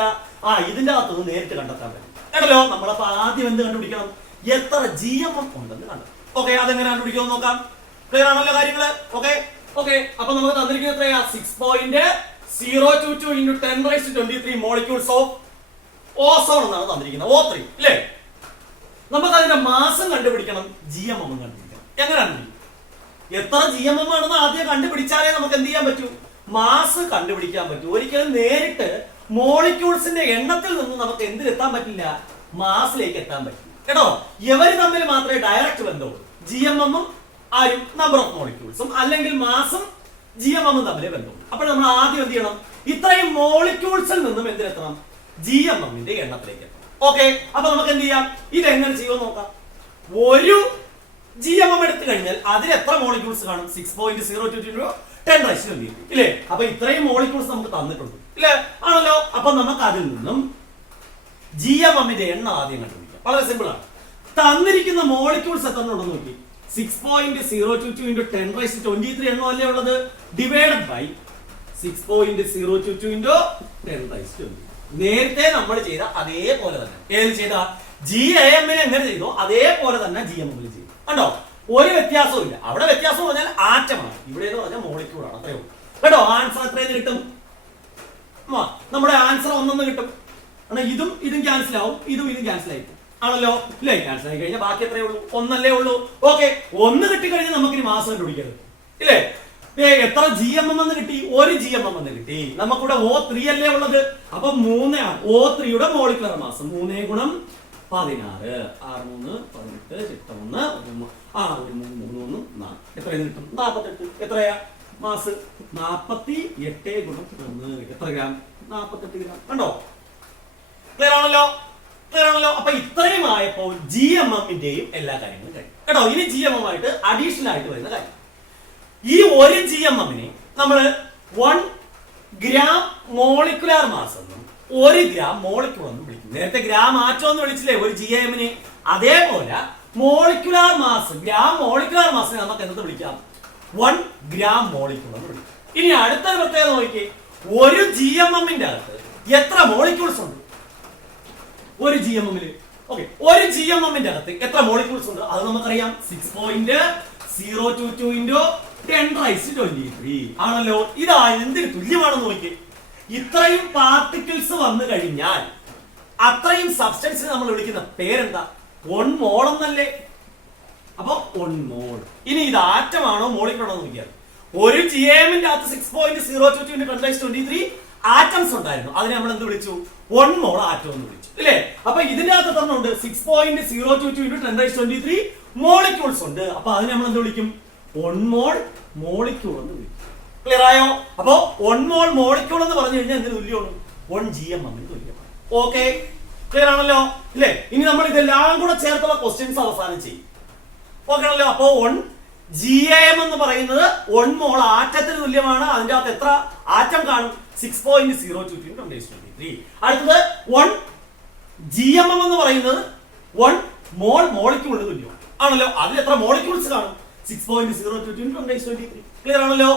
ഇതിന്റെ അകത്ത് നേരിട്ട് കണ്ടെത്താൻ പറ്റും കേട്ടല്ലോ. നമ്മളപ്പോ ആദ്യം എന്ത് കണ്ടുപിടിക്കണം? എത്ര GMM ഉണ്ടെന്ന് കണ്ടെത്തണം. ഓക്കെ, അതെങ്ങനെ കണ്ടുപിടിക്കുമെന്ന് നോക്കാം. ക്ലിയർ ആണല്ലോ കാര്യങ്ങള്? ഓക്കെ ഓക്കെ, അപ്പൊ നമുക്ക് തന്നിരിക്കുന്നത് എത്രയാ? 6.022 into 10⁻23 മോളിക്യൂൾസ് ഓഫ് ഓസോൺ എന്നാണ് തന്നിരിക്കുന്നത്. O3 ഇല്ലേ? നമുക്ക് അതിന്റെ മാസം കണ്ടുപിടിക്കണം, GMM കണ്ടുപിടിക്കണം. എങ്ങനെയാണ്? എത്ര GMM ആണെന്ന് ആദ്യം കണ്ടുപിടിച്ചാലേ നമുക്ക് എന്ത് ചെയ്യാൻ പറ്റൂ? മാസ് കണ്ടുപിടിക്കാൻ പറ്റൂ. ഒരിക്കലും നേരിട്ട് മോളിക്യൂൾസിന്റെ എണ്ണത്തിൽ നിന്ന് നമുക്ക് എന്തിലെത്താൻ പറ്റില്ല? മാസിലേക്ക് എത്താൻ പറ്റില്ല കേട്ടോ. ഇവര് തമ്മിൽ മാത്രമേ ഡയറക്റ്റ് ബന്ധമുള്ളൂ. GMM ആരും നമ്പർ ഓഫ് മോളിക്യൂൾസും അല്ലെങ്കിൽ മാസും GMM തമ്മിലേ ബന്ധമുള്ളൂ. അപ്പോൾ നമ്മൾ ആദ്യം എന്ത് ചെയ്യണം? ഇത്രയും മോളിക്യൂൾസിൽ നിന്നും എന്തിലെത്തണം? GMMന്റെ എണ്ണത്തിലേക്ക് എത്തണം. ഓക്കെ, അപ്പൊ നമുക്ക് എന്ത് ചെയ്യാം? ഇതെങ്ങനെ ചെയ്യുമെന്ന് നോക്കാം. ഒരു GMM എടുത്തു കഴിഞ്ഞാൽ അതിൽ എത്ര മോളിക്യൂൾസ് കാണും? 6.022 10⁻23 ഇല്ലേ? അപ്പൊ ഇത്രയും മോളിക്യൂൾസ് നമുക്ക് തന്നിട്ടുണ്ട് ഇല്ലേ? ആണല്ലോ. അപ്പൊ നമുക്ക് അതിൽ നിന്നും GMMന്റെ എണ്ണം ആദ്യം കണ്ടുപിടിക്കാം. വളരെ സിമ്പിൾ ആണ്. തന്നിരിക്കുന്ന മോളിക്യൂൾസ് എത്ര ഉണ്ടെന്ന് നോക്കി. 6.022 into 10⁻23 എണ്ണം അല്ലേ ഉള്ളത്? Divided by 6.022 into 10⁻23. നേരത്തെ നമ്മൾ ചെയ്ത അതേപോലെ തന്നെ ഏത് ചെയ്ത GAM എങ്ങനെ ചെയ്തോ അതേപോലെ തന്നെ GMM ചെയ്തു. കണ്ടോ? ഒരു വ്യത്യാസവും ഇല്ല. അവിടെ വ്യത്യാസം പറഞ്ഞാൽ ആറ്റമാണ്, ഇവിടെ എന്ന് പറഞ്ഞാൽ മോളിക്യൂൾ ആണ്. അത്രേ ഉള്ളൂ കേട്ടോ. ആൻസർ എത്രയെന്ന് കിട്ടും? നമ്മുടെ ആൻസർ 1 കിട്ടും. ഇതും ഇതും ക്യാൻസൽ ആവും, ഇതും ക്യാൻസൽ ആയി ആണല്ലോ ഇല്ലേ? ക്യാൻസൽ ആയി കഴിഞ്ഞാൽ ബാക്കി എത്രയേ ഉള്ളൂ? 1 ഉള്ളൂ. ഓക്കെ, 1 കിട്ടിക്കഴിഞ്ഞാൽ നമുക്ക് ഇനി മാസം കണ്ടുപിടിക്കരുത് ഇല്ലേ? എത്ര GMM എന്ന് കിട്ടി? ഒരു GMM എന്ന് കിട്ടി. നമുക്കിവിടെ O3 അല്ലേ ഉള്ളത്? അപ്പൊ 3 ആണ്. O3യുടെ മോളിക്കുലർ മാസ് 3 ഗുണം 16 6 3 18 1 6 3 3 4 എത്രയെന്ന് കിട്ടും? 48. എത്രയാ മാസ്? 48 ഗുണം 1 എത്ര ഗ്രാം? 48 ഗ്രാം. കണ്ടോ? ക്ലിയർ ആണല്ലോ? ക്ലിയർ ആണല്ലോ? അപ്പൊ ഇത്രയും ആയപ്പോൾ GMMന്റെയും എല്ലാ കാര്യങ്ങളും കഴിഞ്ഞു കേട്ടോ. ഇനി GMM ആയിട്ട് അഡീഷണൽ ആയിട്ട് വരുന്ന കാര്യം, ഈ ഒരു GMMനെ നമ്മൾ 1 ഗ്രാം മോളിക്കുലാർ മാസ് എന്നും 1 ഗ്രാം മോളിക്യൂൾ എന്നും വിളിക്കും. നേരത്തെ ഗ്രാം ആറ്റം എന്ന് വിളിച്ചില്ലേ ഒരു GMMനെ? അതേപോലെ മോളിക്കുലാർ മാസ്, ഗ്രാം മോളിക്കുലാർ മാസിനെ നമുക്ക് എന്ത് വിളിക്കാം? 1 ഗ്രാം മോളിക്യൂൾ എന്ന് വിളിക്കും. ഇനി അടുത്തൊരു പ്രത്യേകത നോക്കിയേ, ഒരു GMMന്റെ അകത്ത് എത്ര മോളിക്യൂൾസ് ഉണ്ട്? ഒരു GMMല് ഓക്കെ, ഒരു GMMന്റെ അകത്ത് എത്ര മോളിക്യൂൾസ് ഉണ്ട്? അത് നമുക്കറിയാം. 6.022 into 10⁻23 ആണല്ലോ. ഇതാ എന്തിന് തുല്യമാണെന്ന് നോക്കി. ഇത്രയും പാർട്ടിക്കിൾസ് വന്നു കഴിഞ്ഞാൽ അത്രയും സബ്സ്റ്റൻസിനെ നമ്മൾ വിളിക്കുന്ന പേരെന്താ? 1 മോൾ എന്നല്ലേ. അപ്പൊ 1 മോൾ. ഇനി ഇത് ആറ്റമാണോ മോളിക്കൂളാണോ നോക്കിയാൽ ഒരു GAMന്റെ അകത്ത് 6.022 × 10⁻23 ആറ്റംസ് ഉണ്ടായിരുന്നു. അതിനെ നമ്മൾ എന്ത് വിളിച്ചു? 1 മോൾ ആറ്റം എന്ന് വിളിച്ചു, അല്ലേ? അപ്പൊ ഇതിന്റെ അകത്ത് തന്നുണ്ട് 6.022 × 10⁻23 മോളിക്യൂൾസ് ഉണ്ട്. അപ്പൊ അതിനെ നമ്മൾ എന്ത് വിളിക്കും? 1 മോൾ മോളിക്യൂൾ എന്ന് വിളിക്കും. ക്ലിയർ ആയോ? അപ്പൊ 1 മോൾ മോളിക്യൂൾ എന്ന് പറഞ്ഞു കഴിഞ്ഞാൽ എന്തിന് തുല്യമാണ്? 1 GMM തുല്യമാണ്. ഓക്കെ, ക്ലിയർ ആണല്ലോ, ഇല്ലേ? ഇനി നമ്മൾ ഇതെല്ലാം കൂടെ ചേർത്തുള്ള ക്വസ്റ്റ്യൻസ് അവസാനം ചെയ്യും. ഓക്കെ ആണല്ലോ. അപ്പോ 1 GAM എന്ന് പറയുന്നത് 1 മോൾ ആറ്റത്തിന് തുല്യമാണ്. അതിന്റെ അകത്ത് എത്ര ആറ്റം കാണും? 6.022 × 10⁻23. അടുത്തത് 1 GMM എന്ന് പറയുന്നത് 1 മോൾ മോളിക്യൂളിന് തുല്യമാണ് ആണല്ലോ. അതിൽ എത്ര മോളിക്യൂൾസ് കാണും? 6.022 × 10⁻23. ക്ലിയർ ആണല്ലോ.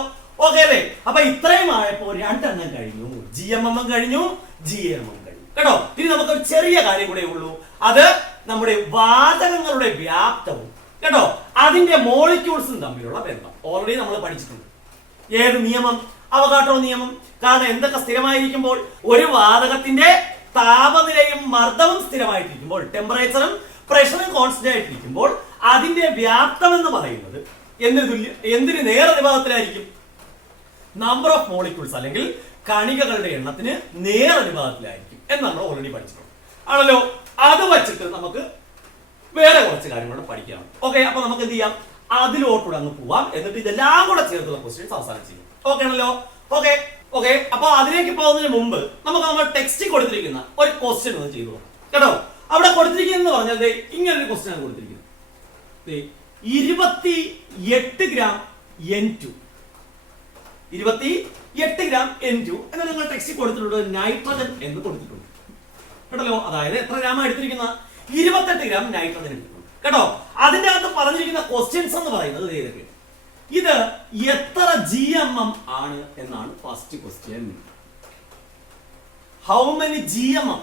ഓക്കെ അല്ലേ? അപ്പൊ ഇത്രയും ആയപ്പോ 2 എണ്ണം കഴിഞ്ഞു. GMM കഴിഞ്ഞു, GAM കഴിഞ്ഞു കേട്ടോ. ഇനി നമുക്കൊരു ചെറിയ കാര്യം കൂടെ ഉള്ളൂ. അത് നമ്മുടെ വാതകങ്ങളുടെ വ്യാപ്തവും കേട്ടോ അതിന്റെ മോളിക്യൂൾസും തമ്മിലുള്ള ബന്ധം ഓൾറെഡി നമ്മൾ പഠിച്ചിട്ടുണ്ട്. ഏത് നിയമം? അവഗാഡ്രോ നിയമം. കാരണം എന്തൊക്കെ സ്ഥിരമായിരിക്കുമ്പോൾ ഒരു വാതകത്തിന്റെ താപനിലയും മർദ്ദവും സ്ഥിരമായിട്ടിരിക്കുമ്പോൾ, ടെമ്പറേച്ചറും പ്രഷറും കോൺസ്റ്റന്റ് ആയിട്ടിരിക്കുമ്പോൾ അതിന്റെ വ്യാപ്തം എന്ന് പറയുന്നത് എന്തിന് നേരനുപാതത്തിലായിരിക്കും? നമ്പർ ഓഫ് മോളിക്യൂൾസ് അല്ലെങ്കിൽ കണികകളുടെ എണ്ണത്തിന് നേരനുപാതത്തിലായിരിക്കും എന്ന് നമ്മൾ ഓൾറെഡി പഠിച്ചിട്ടുണ്ട് ആണല്ലോ. അത് വച്ചിട്ട് നമുക്ക് വേറെ കുറച്ച് കാര്യങ്ങൾ പഠിക്കാം. ഓക്കെ, അപ്പൊ നമുക്ക് എന്ത് ചെയ്യാം? അതിലോട്ടൂടെ അങ്ങ് പോവാം. എന്നിട്ട് ഇതെല്ലാം കൂടെ ചേർത്തുള്ള ക്വസ്റ്റ്യൻസ് അവസാനം ചെയ്യും. ഓക്കെ ആണല്ലോ. ഓക്കെ ഓക്കെ അപ്പൊ അതിലേക്ക് പോകുന്നതിന് മുമ്പ് നമ്മൾ ടെക്സ്റ്റ് കൊടുത്തിരിക്കുന്ന ഒരു ക്വസ്റ്റ്യൻ ഒന്ന് ചെയ്തു കേട്ടോ. അവിടെ കൊടുത്തിരിക്കുന്നത് പറഞ്ഞാൽ ഇങ്ങനൊരു ക്വസ്റ്റ്യൻ ആണ് കൊടുത്തിരിക്കുന്നത്. 28 ഗ്രാം N2 28 ഗ്രാം N2 എന്ന് നിങ്ങൾ ടെക്സ്റ്റ് കൊടുത്തിട്ടുണ്ട്. നൈട്രജൻ എന്ന് കൊടുത്തിട്ടുണ്ട് കേട്ടല്ലോ. അതായത് എത്ര ഗ്രാം എടുത്തിരിക്കുന്ന? 28 ഗ്രാം നൈട്രജൻ എടുത്തിട്ടുണ്ട് കേട്ടോ. അതിന്റെ അകത്ത് പറഞ്ഞിരിക്കുന്ന ക്വസ്റ്റ്യൻസ് എന്ന് പറയുന്നത് ഏതൊക്കെ? ഇത് എത്ര GMM ആണ് എന്നാണ് first question. How many GMM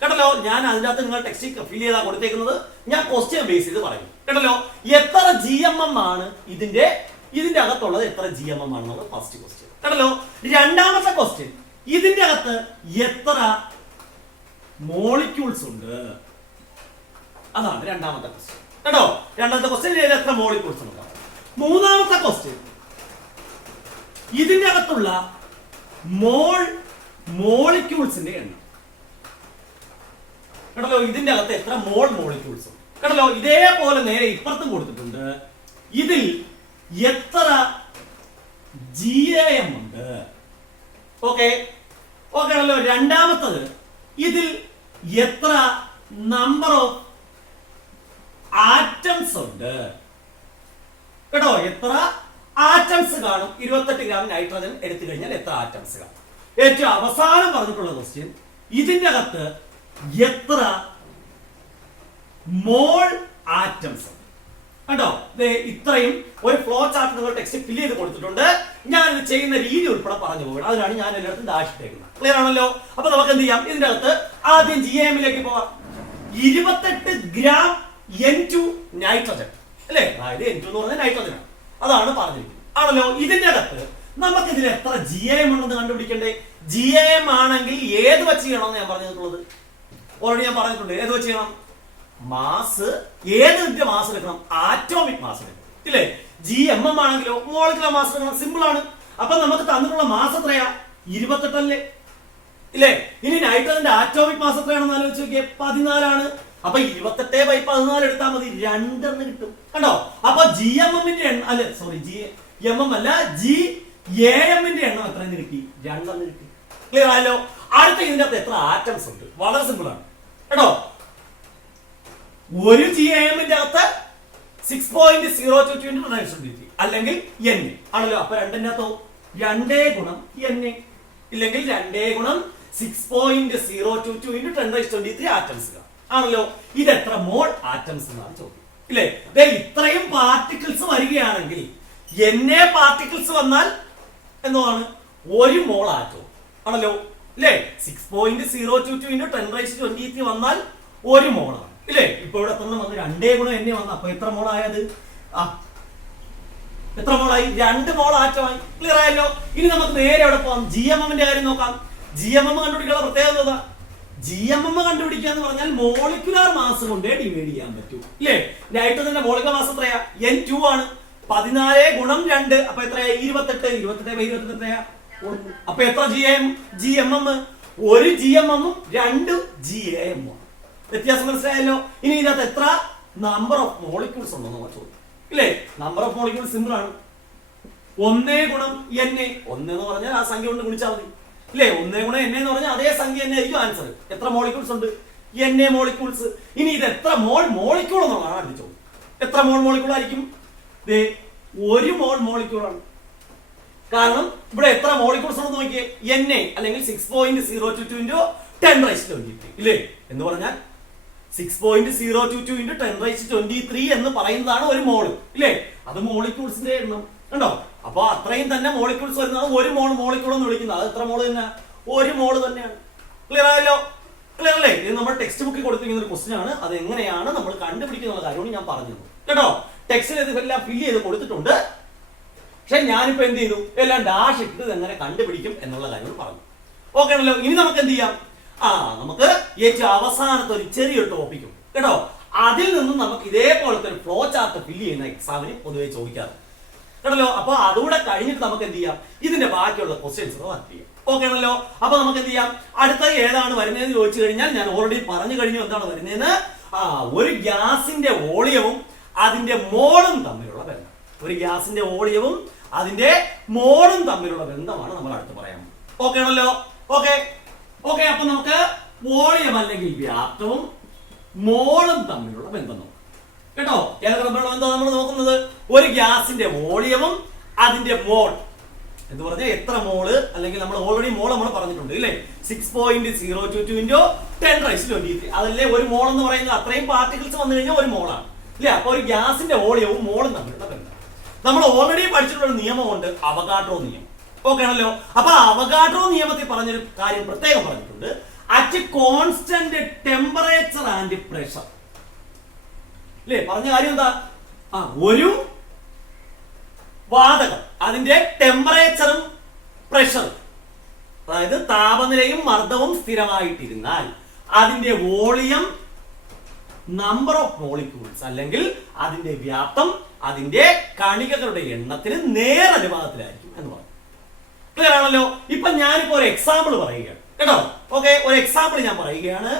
കേട്ടല്ലോ. ഞാൻ അതിന്റെ അകത്ത് നിങ്ങൾ ടെക്സ്റ്റ് ഫിൽ ചെയ്താ കൊടുത്തേക്കുന്നത്. ഞാൻ ക്വസ്റ്റ്യൻ ബേസ് ചെയ്ത് പറയും കേട്ടല്ലോ. എത്ര GMM ആണ് ഇതിന്റെ അകത്തുള്ളത്? എത്ര GMM ആണെന്നുള്ളത് ഫസ്റ്റ് ക്വസ്റ്റ്യൻ കേട്ടല്ലോ. രണ്ടാമത്തെ ക്വസ്റ്റ്യൻ, ഇതിന്റെ അകത്ത് എത്ര മോളിക്യൂൾസ് ഉണ്ട്? അതാണ് രണ്ടാമത്തെ ക്വസ്റ്റ്യൻ കേട്ടോ. രണ്ടാമത്തെ ക്വസ്റ്റ്യൻ എത്ര മോളിക്യൂൾസ് ഉണ്ട്. മൂന്നാമത്തെ ക്വസ്റ്റ്യൻ, ഇതിന്റെ അകത്തുള്ള മോളിക്യൂൾസിന്റെ എണ്ണം കേട്ടല്ലോ. ഇതിന്റെ അകത്ത് എത്ര മോളിക്യൂൾസ് കേട്ടല്ലോ. ഇതേപോലെ നേരെ ഇപ്പുറത്തും കൊടുത്തിട്ടുണ്ട്. ഇതിൽ എത്ര GAM ഉണ്ട്? ഓക്കെ ഓക്കെ ആണല്ലോ. രണ്ടാമത്തത്, ഇതിൽ എത്ര നമ്പർ ഓഫ് ആറ്റംസ് ഉണ്ട് കേട്ടോ. എത്ര ആറ്റംസ് കാണും? 28 ഗ്രാം നൈട്രജൻ എടുത്തു കഴിഞ്ഞാൽ എത്ര ആറ്റംസ് കാണും? ഏറ്റവും അവസാനം പറഞ്ഞിട്ടുള്ള ക്വസ്റ്റ്യൻ, ഇതിന്റെ അകത്ത് എത്ര മോൾ ആറ്റംസ് കണ്ടോ. ഇത്രയും ഒരു ഫ്ലോ ചാർട്ട് നിങ്ങൾ ടെക്സ്റ്റ് ഫിൽ ചെയ്ത് കൊടുത്തിട്ടുണ്ട്. ഞാൻ ഇത് ചെയ്യുന്ന രീതി ഉൾപ്പെടെ പറഞ്ഞു പോകണം. അതിനാണ് ഞാൻ എല്ലായിടത്തും ദാഷിട്ടേക്കുന്നത്. ക്ലിയർ ആണല്ലോ. അപ്പൊ നമുക്ക് എന്ത് ചെയ്യാം? ഇതിന്റെ അകത്ത് ആദ്യം GAMലേക്ക് പോവാം. 28 ഗ്രാം N2 നൈട്രജൻ അല്ലേ. അതായത് N2 എന്ന് പറഞ്ഞാൽ നൈട്രജൻ ആണ്. അതാണ് പറഞ്ഞിരിക്കുന്നത് ആണല്ലോ. ഇതിന്റെ അകത്ത് നമുക്ക് ഇതിൽ എത്ര GAM ഉണ്ടെന്ന് കണ്ടുപിടിക്കണ്ടേ? GAM ആണെങ്കിൽ ഏത് വെച്ച് ചെയ്യണമെന്ന് ഞാൻ പറഞ്ഞിട്ടുള്ളത് ഓൾറെഡി ഞാൻ പറഞ്ഞിട്ടുണ്ട്. ഏത് വെച്ച് ചെയ്യണം? മാസ്. ഏതിന്റെ മാസ് എടുക്കണം? ആറ്റോമിക് മാസ് എടുക്കണം ഇല്ലേ. GMM ആണെങ്കിലോ മോളിക്കുലർ മാസ് എടുക്കണം. സിമ്പിൾ ആണ്. അപ്പൊ നമുക്ക് തന്നിട്ടുള്ള മാസ് എത്രയാ? 28 അല്ലേ ഇല്ലേ. ഇനി നൈട്രജന്റെ ആറ്റോമിക് മാസ് എത്രയാണെന്ന് ആലോചിച്ച് നോക്കിയേ. 14 ആണ്. അപ്പൊ 28/14 എടുത്താൽ മതി. 2 എന്ന് കിട്ടും കണ്ടോ. അപ്പൊ GMM-ന്റെ എണ്ണം അല്ലെ, സോറി GMM അല്ല, GAM-ന്റെ എണ്ണം എത്രയെന്ന് കിട്ടി? 2 എന്ന് കിട്ടി. ക്ലിയർ ആയല്ലോ. അടുത്ത ഇതിന്റെ അകത്ത് എത്ര ആറ്റംസ് ഉണ്ട്? വളരെ സിമ്പിൾ ആണ് കേട്ടോ. ഒരു GAM-ന്റെ അകത്ത് 6.022 × 10⁻23 അല്ലെങ്കിൽ N ആണല്ലോ. അപ്പൊ 2ന്റെ അകത്തോ 2 × N ഇല്ലെങ്കിൽ 2 × 6.022 × 10⁻23 ആറ്റംസ് ആണല്ലോ. ഇത് എത്ര മോൾ ആറ്റംസ് എന്നാണ് ചോദ്യം ഇല്ലേ. ഇത്രയും പാർട്ടിക്കിൾസ് വരികയാണെങ്കിൽ NA പാർട്ടിക്കിൾസ് വന്നാൽ എന്താണ്? 1 മോൾ ആറ്റം ആണല്ലോ അല്ലേ. 6.022 × 10⁻23 വന്നാൽ 1 മോളാണ് ഇല്ലേ. ഇപ്പൊ ഇവിടെ തന്നെ വന്ന് 2 × N വന്നു. അപ്പൊ എത്ര മോൾ ആയത്? എത്ര മോളായി? 2 മോൾ ആറ്റമായി. ക്ലിയർ ആയല്ലോ. ഇനി നമുക്ക് നേരെ എവിടെ പോകാം? GMM കാര്യം നോക്കാം. GMM കണ്ടുപിടിക്കാനുള്ള പ്രത്യേകത എന്താ? GMM കണ്ടുപിടിക്കുക എന്ന് പറഞ്ഞാൽ മോളിക്കുലാർ മാസ് കൊണ്ടേ ഡിവൈഡ് ചെയ്യാൻ പറ്റൂ, ഇല്ലേ? നൈട്രജന്റെ മോളിക്കുലർ മാസ് എത്രയാ? N2 ആണ്. 14 ഗുണം 2 അപ്പൊ എത്രയാ? 28. 28 എത്രയാ? അപ്പൊ എത്ര GMM? ഒരു GMM 2 GAM. വ്യത്യാസം മനസ്സിലായല്ലോ. ഇനി ഇതിനകത്ത് എത്ര നമ്പർ ഓഫ് മോളിക്യൂൾസ് ഉണ്ടോ നമ്മൾ ചോദിക്കും, ഇല്ലേ? നമ്പർ ഓഫ് മോളിക്യൂൾസ് സിമ്പിൾ ആണ്. 1 ഗുണം Na. 1 എന്ന് പറഞ്ഞാൽ ആ സംഖ്യ കൊണ്ട് ഗുണിച്ചാൽ മതി, ഇല്ലേ? 1 ഗുണം Na എന്ന് പറഞ്ഞാൽ അതേ സംഖ്യ തന്നെ ആയിരിക്കും ആൻസർ. എത്ര മോളിക്യൂൾസ് ഉണ്ട്? Na molecules. ഇനി ഇത് എത്ര മോളിക്യൂൾ എന്നുള്ളതാണ് അടുത്ത ചോദ്യം. എത്ര മോളിക്യൂൾ ആയിരിക്കും? 1 മോളിക്യൂൾ ആണ്. കാരണം ഇവിടെ എത്ര മോളിക്യൂൾസ് ഉണ്ടെന്ന് നോക്കിയേ. Na അല്ലെങ്കിൽ 6.022 × 10⁻23, ഇല്ലേ? എന്ന് പറഞ്ഞാൽ 6.022 × 10⁻23 എന്ന് പറയുന്നതാണ് ഒരു മോള്, ഇല്ലേ? അത് മോളിക്യൂൾസിന്റെ എണ്ണം കണ്ടോ. അപ്പൊ അത്രയും തന്നെ മോളിക്യൂൾസ് വരുന്നതാണ് ഒരു മോളിക്യൂൾ എന്ന് വിളിക്കുന്നത്. അത് എത്ര മോള് തന്നെ? 1 മോള് തന്നെയാണ്. ക്ലിയർ ആയല്ലോ? ക്ലിയർ അല്ലേ? ഇത് നമ്മുടെ ടെക്സ്റ്റ് ബുക്കിൽ കൊടുത്തിരിക്കുന്ന ഒരു ക്വസ്റ്റ്യൻ ആണ്. അത് എങ്ങനെയാണ് നമ്മൾ കണ്ടുപിടിക്കുന്ന കാര്യമാണ് ഞാൻ പറഞ്ഞത് കേട്ടോ. ടെക്സ്റ്റിൽ ഇതെല്ലാം ഫില്ല് ചെയ്ത് കൊടുത്തിട്ടുണ്ട്. പക്ഷെ ഞാനിപ്പോ എന്ത് ചെയ്തു? എല്ലാം ഡാഷ് ഇട്ട് എങ്ങനെ കണ്ടുപിടിക്കും എന്നുള്ള കാര്യങ്ങൾ പറഞ്ഞു. ഓക്കെ ആണല്ലോ. ഇനി നമുക്ക് എന്ത് ചെയ്യാം? നമുക്ക് ഏറ്റവും അവസാനത്തെ ഒരു ചെറിയൊരു ടോപ്പിക്കും കേട്ടോ. അതിൽ നിന്നും നമുക്ക് ഇതേപോലത്തെ ഒരു ഫ്ലോ ചാർട്ട് ഫില്ല് ചെയ്യുന്ന എക്സാമിന് പൊതുവെ ചോദിക്കാറ് കേട്ടല്ലോ. അപ്പൊ അതുകൂടെ കഴിഞ്ഞിട്ട് നമുക്ക് എന്ത് ചെയ്യാം? ഇതിന്റെ ബാക്കിയുള്ള ക്വസ്റ്റ്യൻസ് വർക്ക് ചെയ്യാം. ഓക്കെ ആണല്ലോ. അപ്പൊ നമുക്ക് എന്ത് ചെയ്യാം? അടുത്ത ഏതാണ് വരുന്നതെന്ന് ചോദിച്ചു കഴിഞ്ഞാൽ ഞാൻ ഓൾറെഡി പറഞ്ഞു കഴിഞ്ഞു എന്താണ് വരുന്നതെന്ന്. ഒരു ഗ്യാസിന്റെ വോളിയവും അതിന്റെ മോളും തമ്മിലുള്ള ബന്ധം. ഒരു ഗ്യാസിന്റെ വോളിയവും അതിന്റെ മോളും തമ്മിലുള്ള ബന്ധമാണ് നമ്മൾ അടുത്ത് പറയാൻ. ഓക്കെ ആണല്ലോ. ഓക്കെ. അപ്പൊ നമുക്ക് വോളിയം അല്ലെങ്കിൽ വ്യാപ്തവും മോളും തമ്മിലുള്ള ബന്ധം നോക്കാം കേട്ടോ. ഏതൊക്കെ തമ്മിലുള്ള ബന്ധം നമ്മൾ നോക്കുന്നത്? ഒരു ഗ്യാസിന്റെ വോളിയവും അതിന്റെ മോൾ എന്ന് പറഞ്ഞാൽ എത്ര മോള്, അല്ലെങ്കിൽ നമ്മൾ ഓൾറെഡി മോൾ നമ്മൾ പറഞ്ഞിട്ടുണ്ട്, ഇല്ലേ? 6.022 × 10⁻23. അതല്ലേ ഒരു മോൾ എന്ന് പറയുന്നത്. അത്രയും പാർട്ടിക്കിൾസ് വന്നു കഴിഞ്ഞാൽ ഒരു മോളാണ്, ഇല്ലേ? അപ്പൊ ഒരു ഗ്യാസിന്റെ വോളിയവും മോളും തമ്മിലുള്ള ബന്ധം നമ്മൾ ഓൾറെഡി പഠിച്ചിട്ടുള്ള നിയമമുണ്ട്, അവഗാഡ്രോ നിയമം. ഓക്കെ ആണല്ലോ. അപ്പൊ അവഗാഡ്രോ നിയമത്തിൽ പറഞ്ഞൊരു കാര്യം പ്രത്യേകം പറഞ്ഞിട്ടുണ്ട്. At constant temperature and pressure, അല്ലേ? പറഞ്ഞ കാര്യം എന്താ? ഒരു വാതകം അതിന്റെ ടെമ്പറേച്ചറും പ്രഷറും, അതായത് താപനിലയും മർദ്ദവും സ്ഥിരമായിട്ടിരുന്നാൽ അതിന്റെ വോളിയം നമ്പർ ഓഫ് മോളിക്യൂൾസ് അല്ലെങ്കിൽ അതിന്റെ വ്യാപ്തം അതിന്റെ കണികകളുടെ എണ്ണത്തിന് നേരനുപാതത്തിലായിരിക്കും എന്ന് പറഞ്ഞു. ക്ലിയർ ആണല്ലോ. ഇപ്പൊ ഞാനിപ്പോ ഒരു എക്സാമ്പിൾ പറയുകയാണ് കേട്ടോ. ഓക്കെ, ഒരു എക്സാമ്പിൾ ഞാൻ പറയുകയാണ്.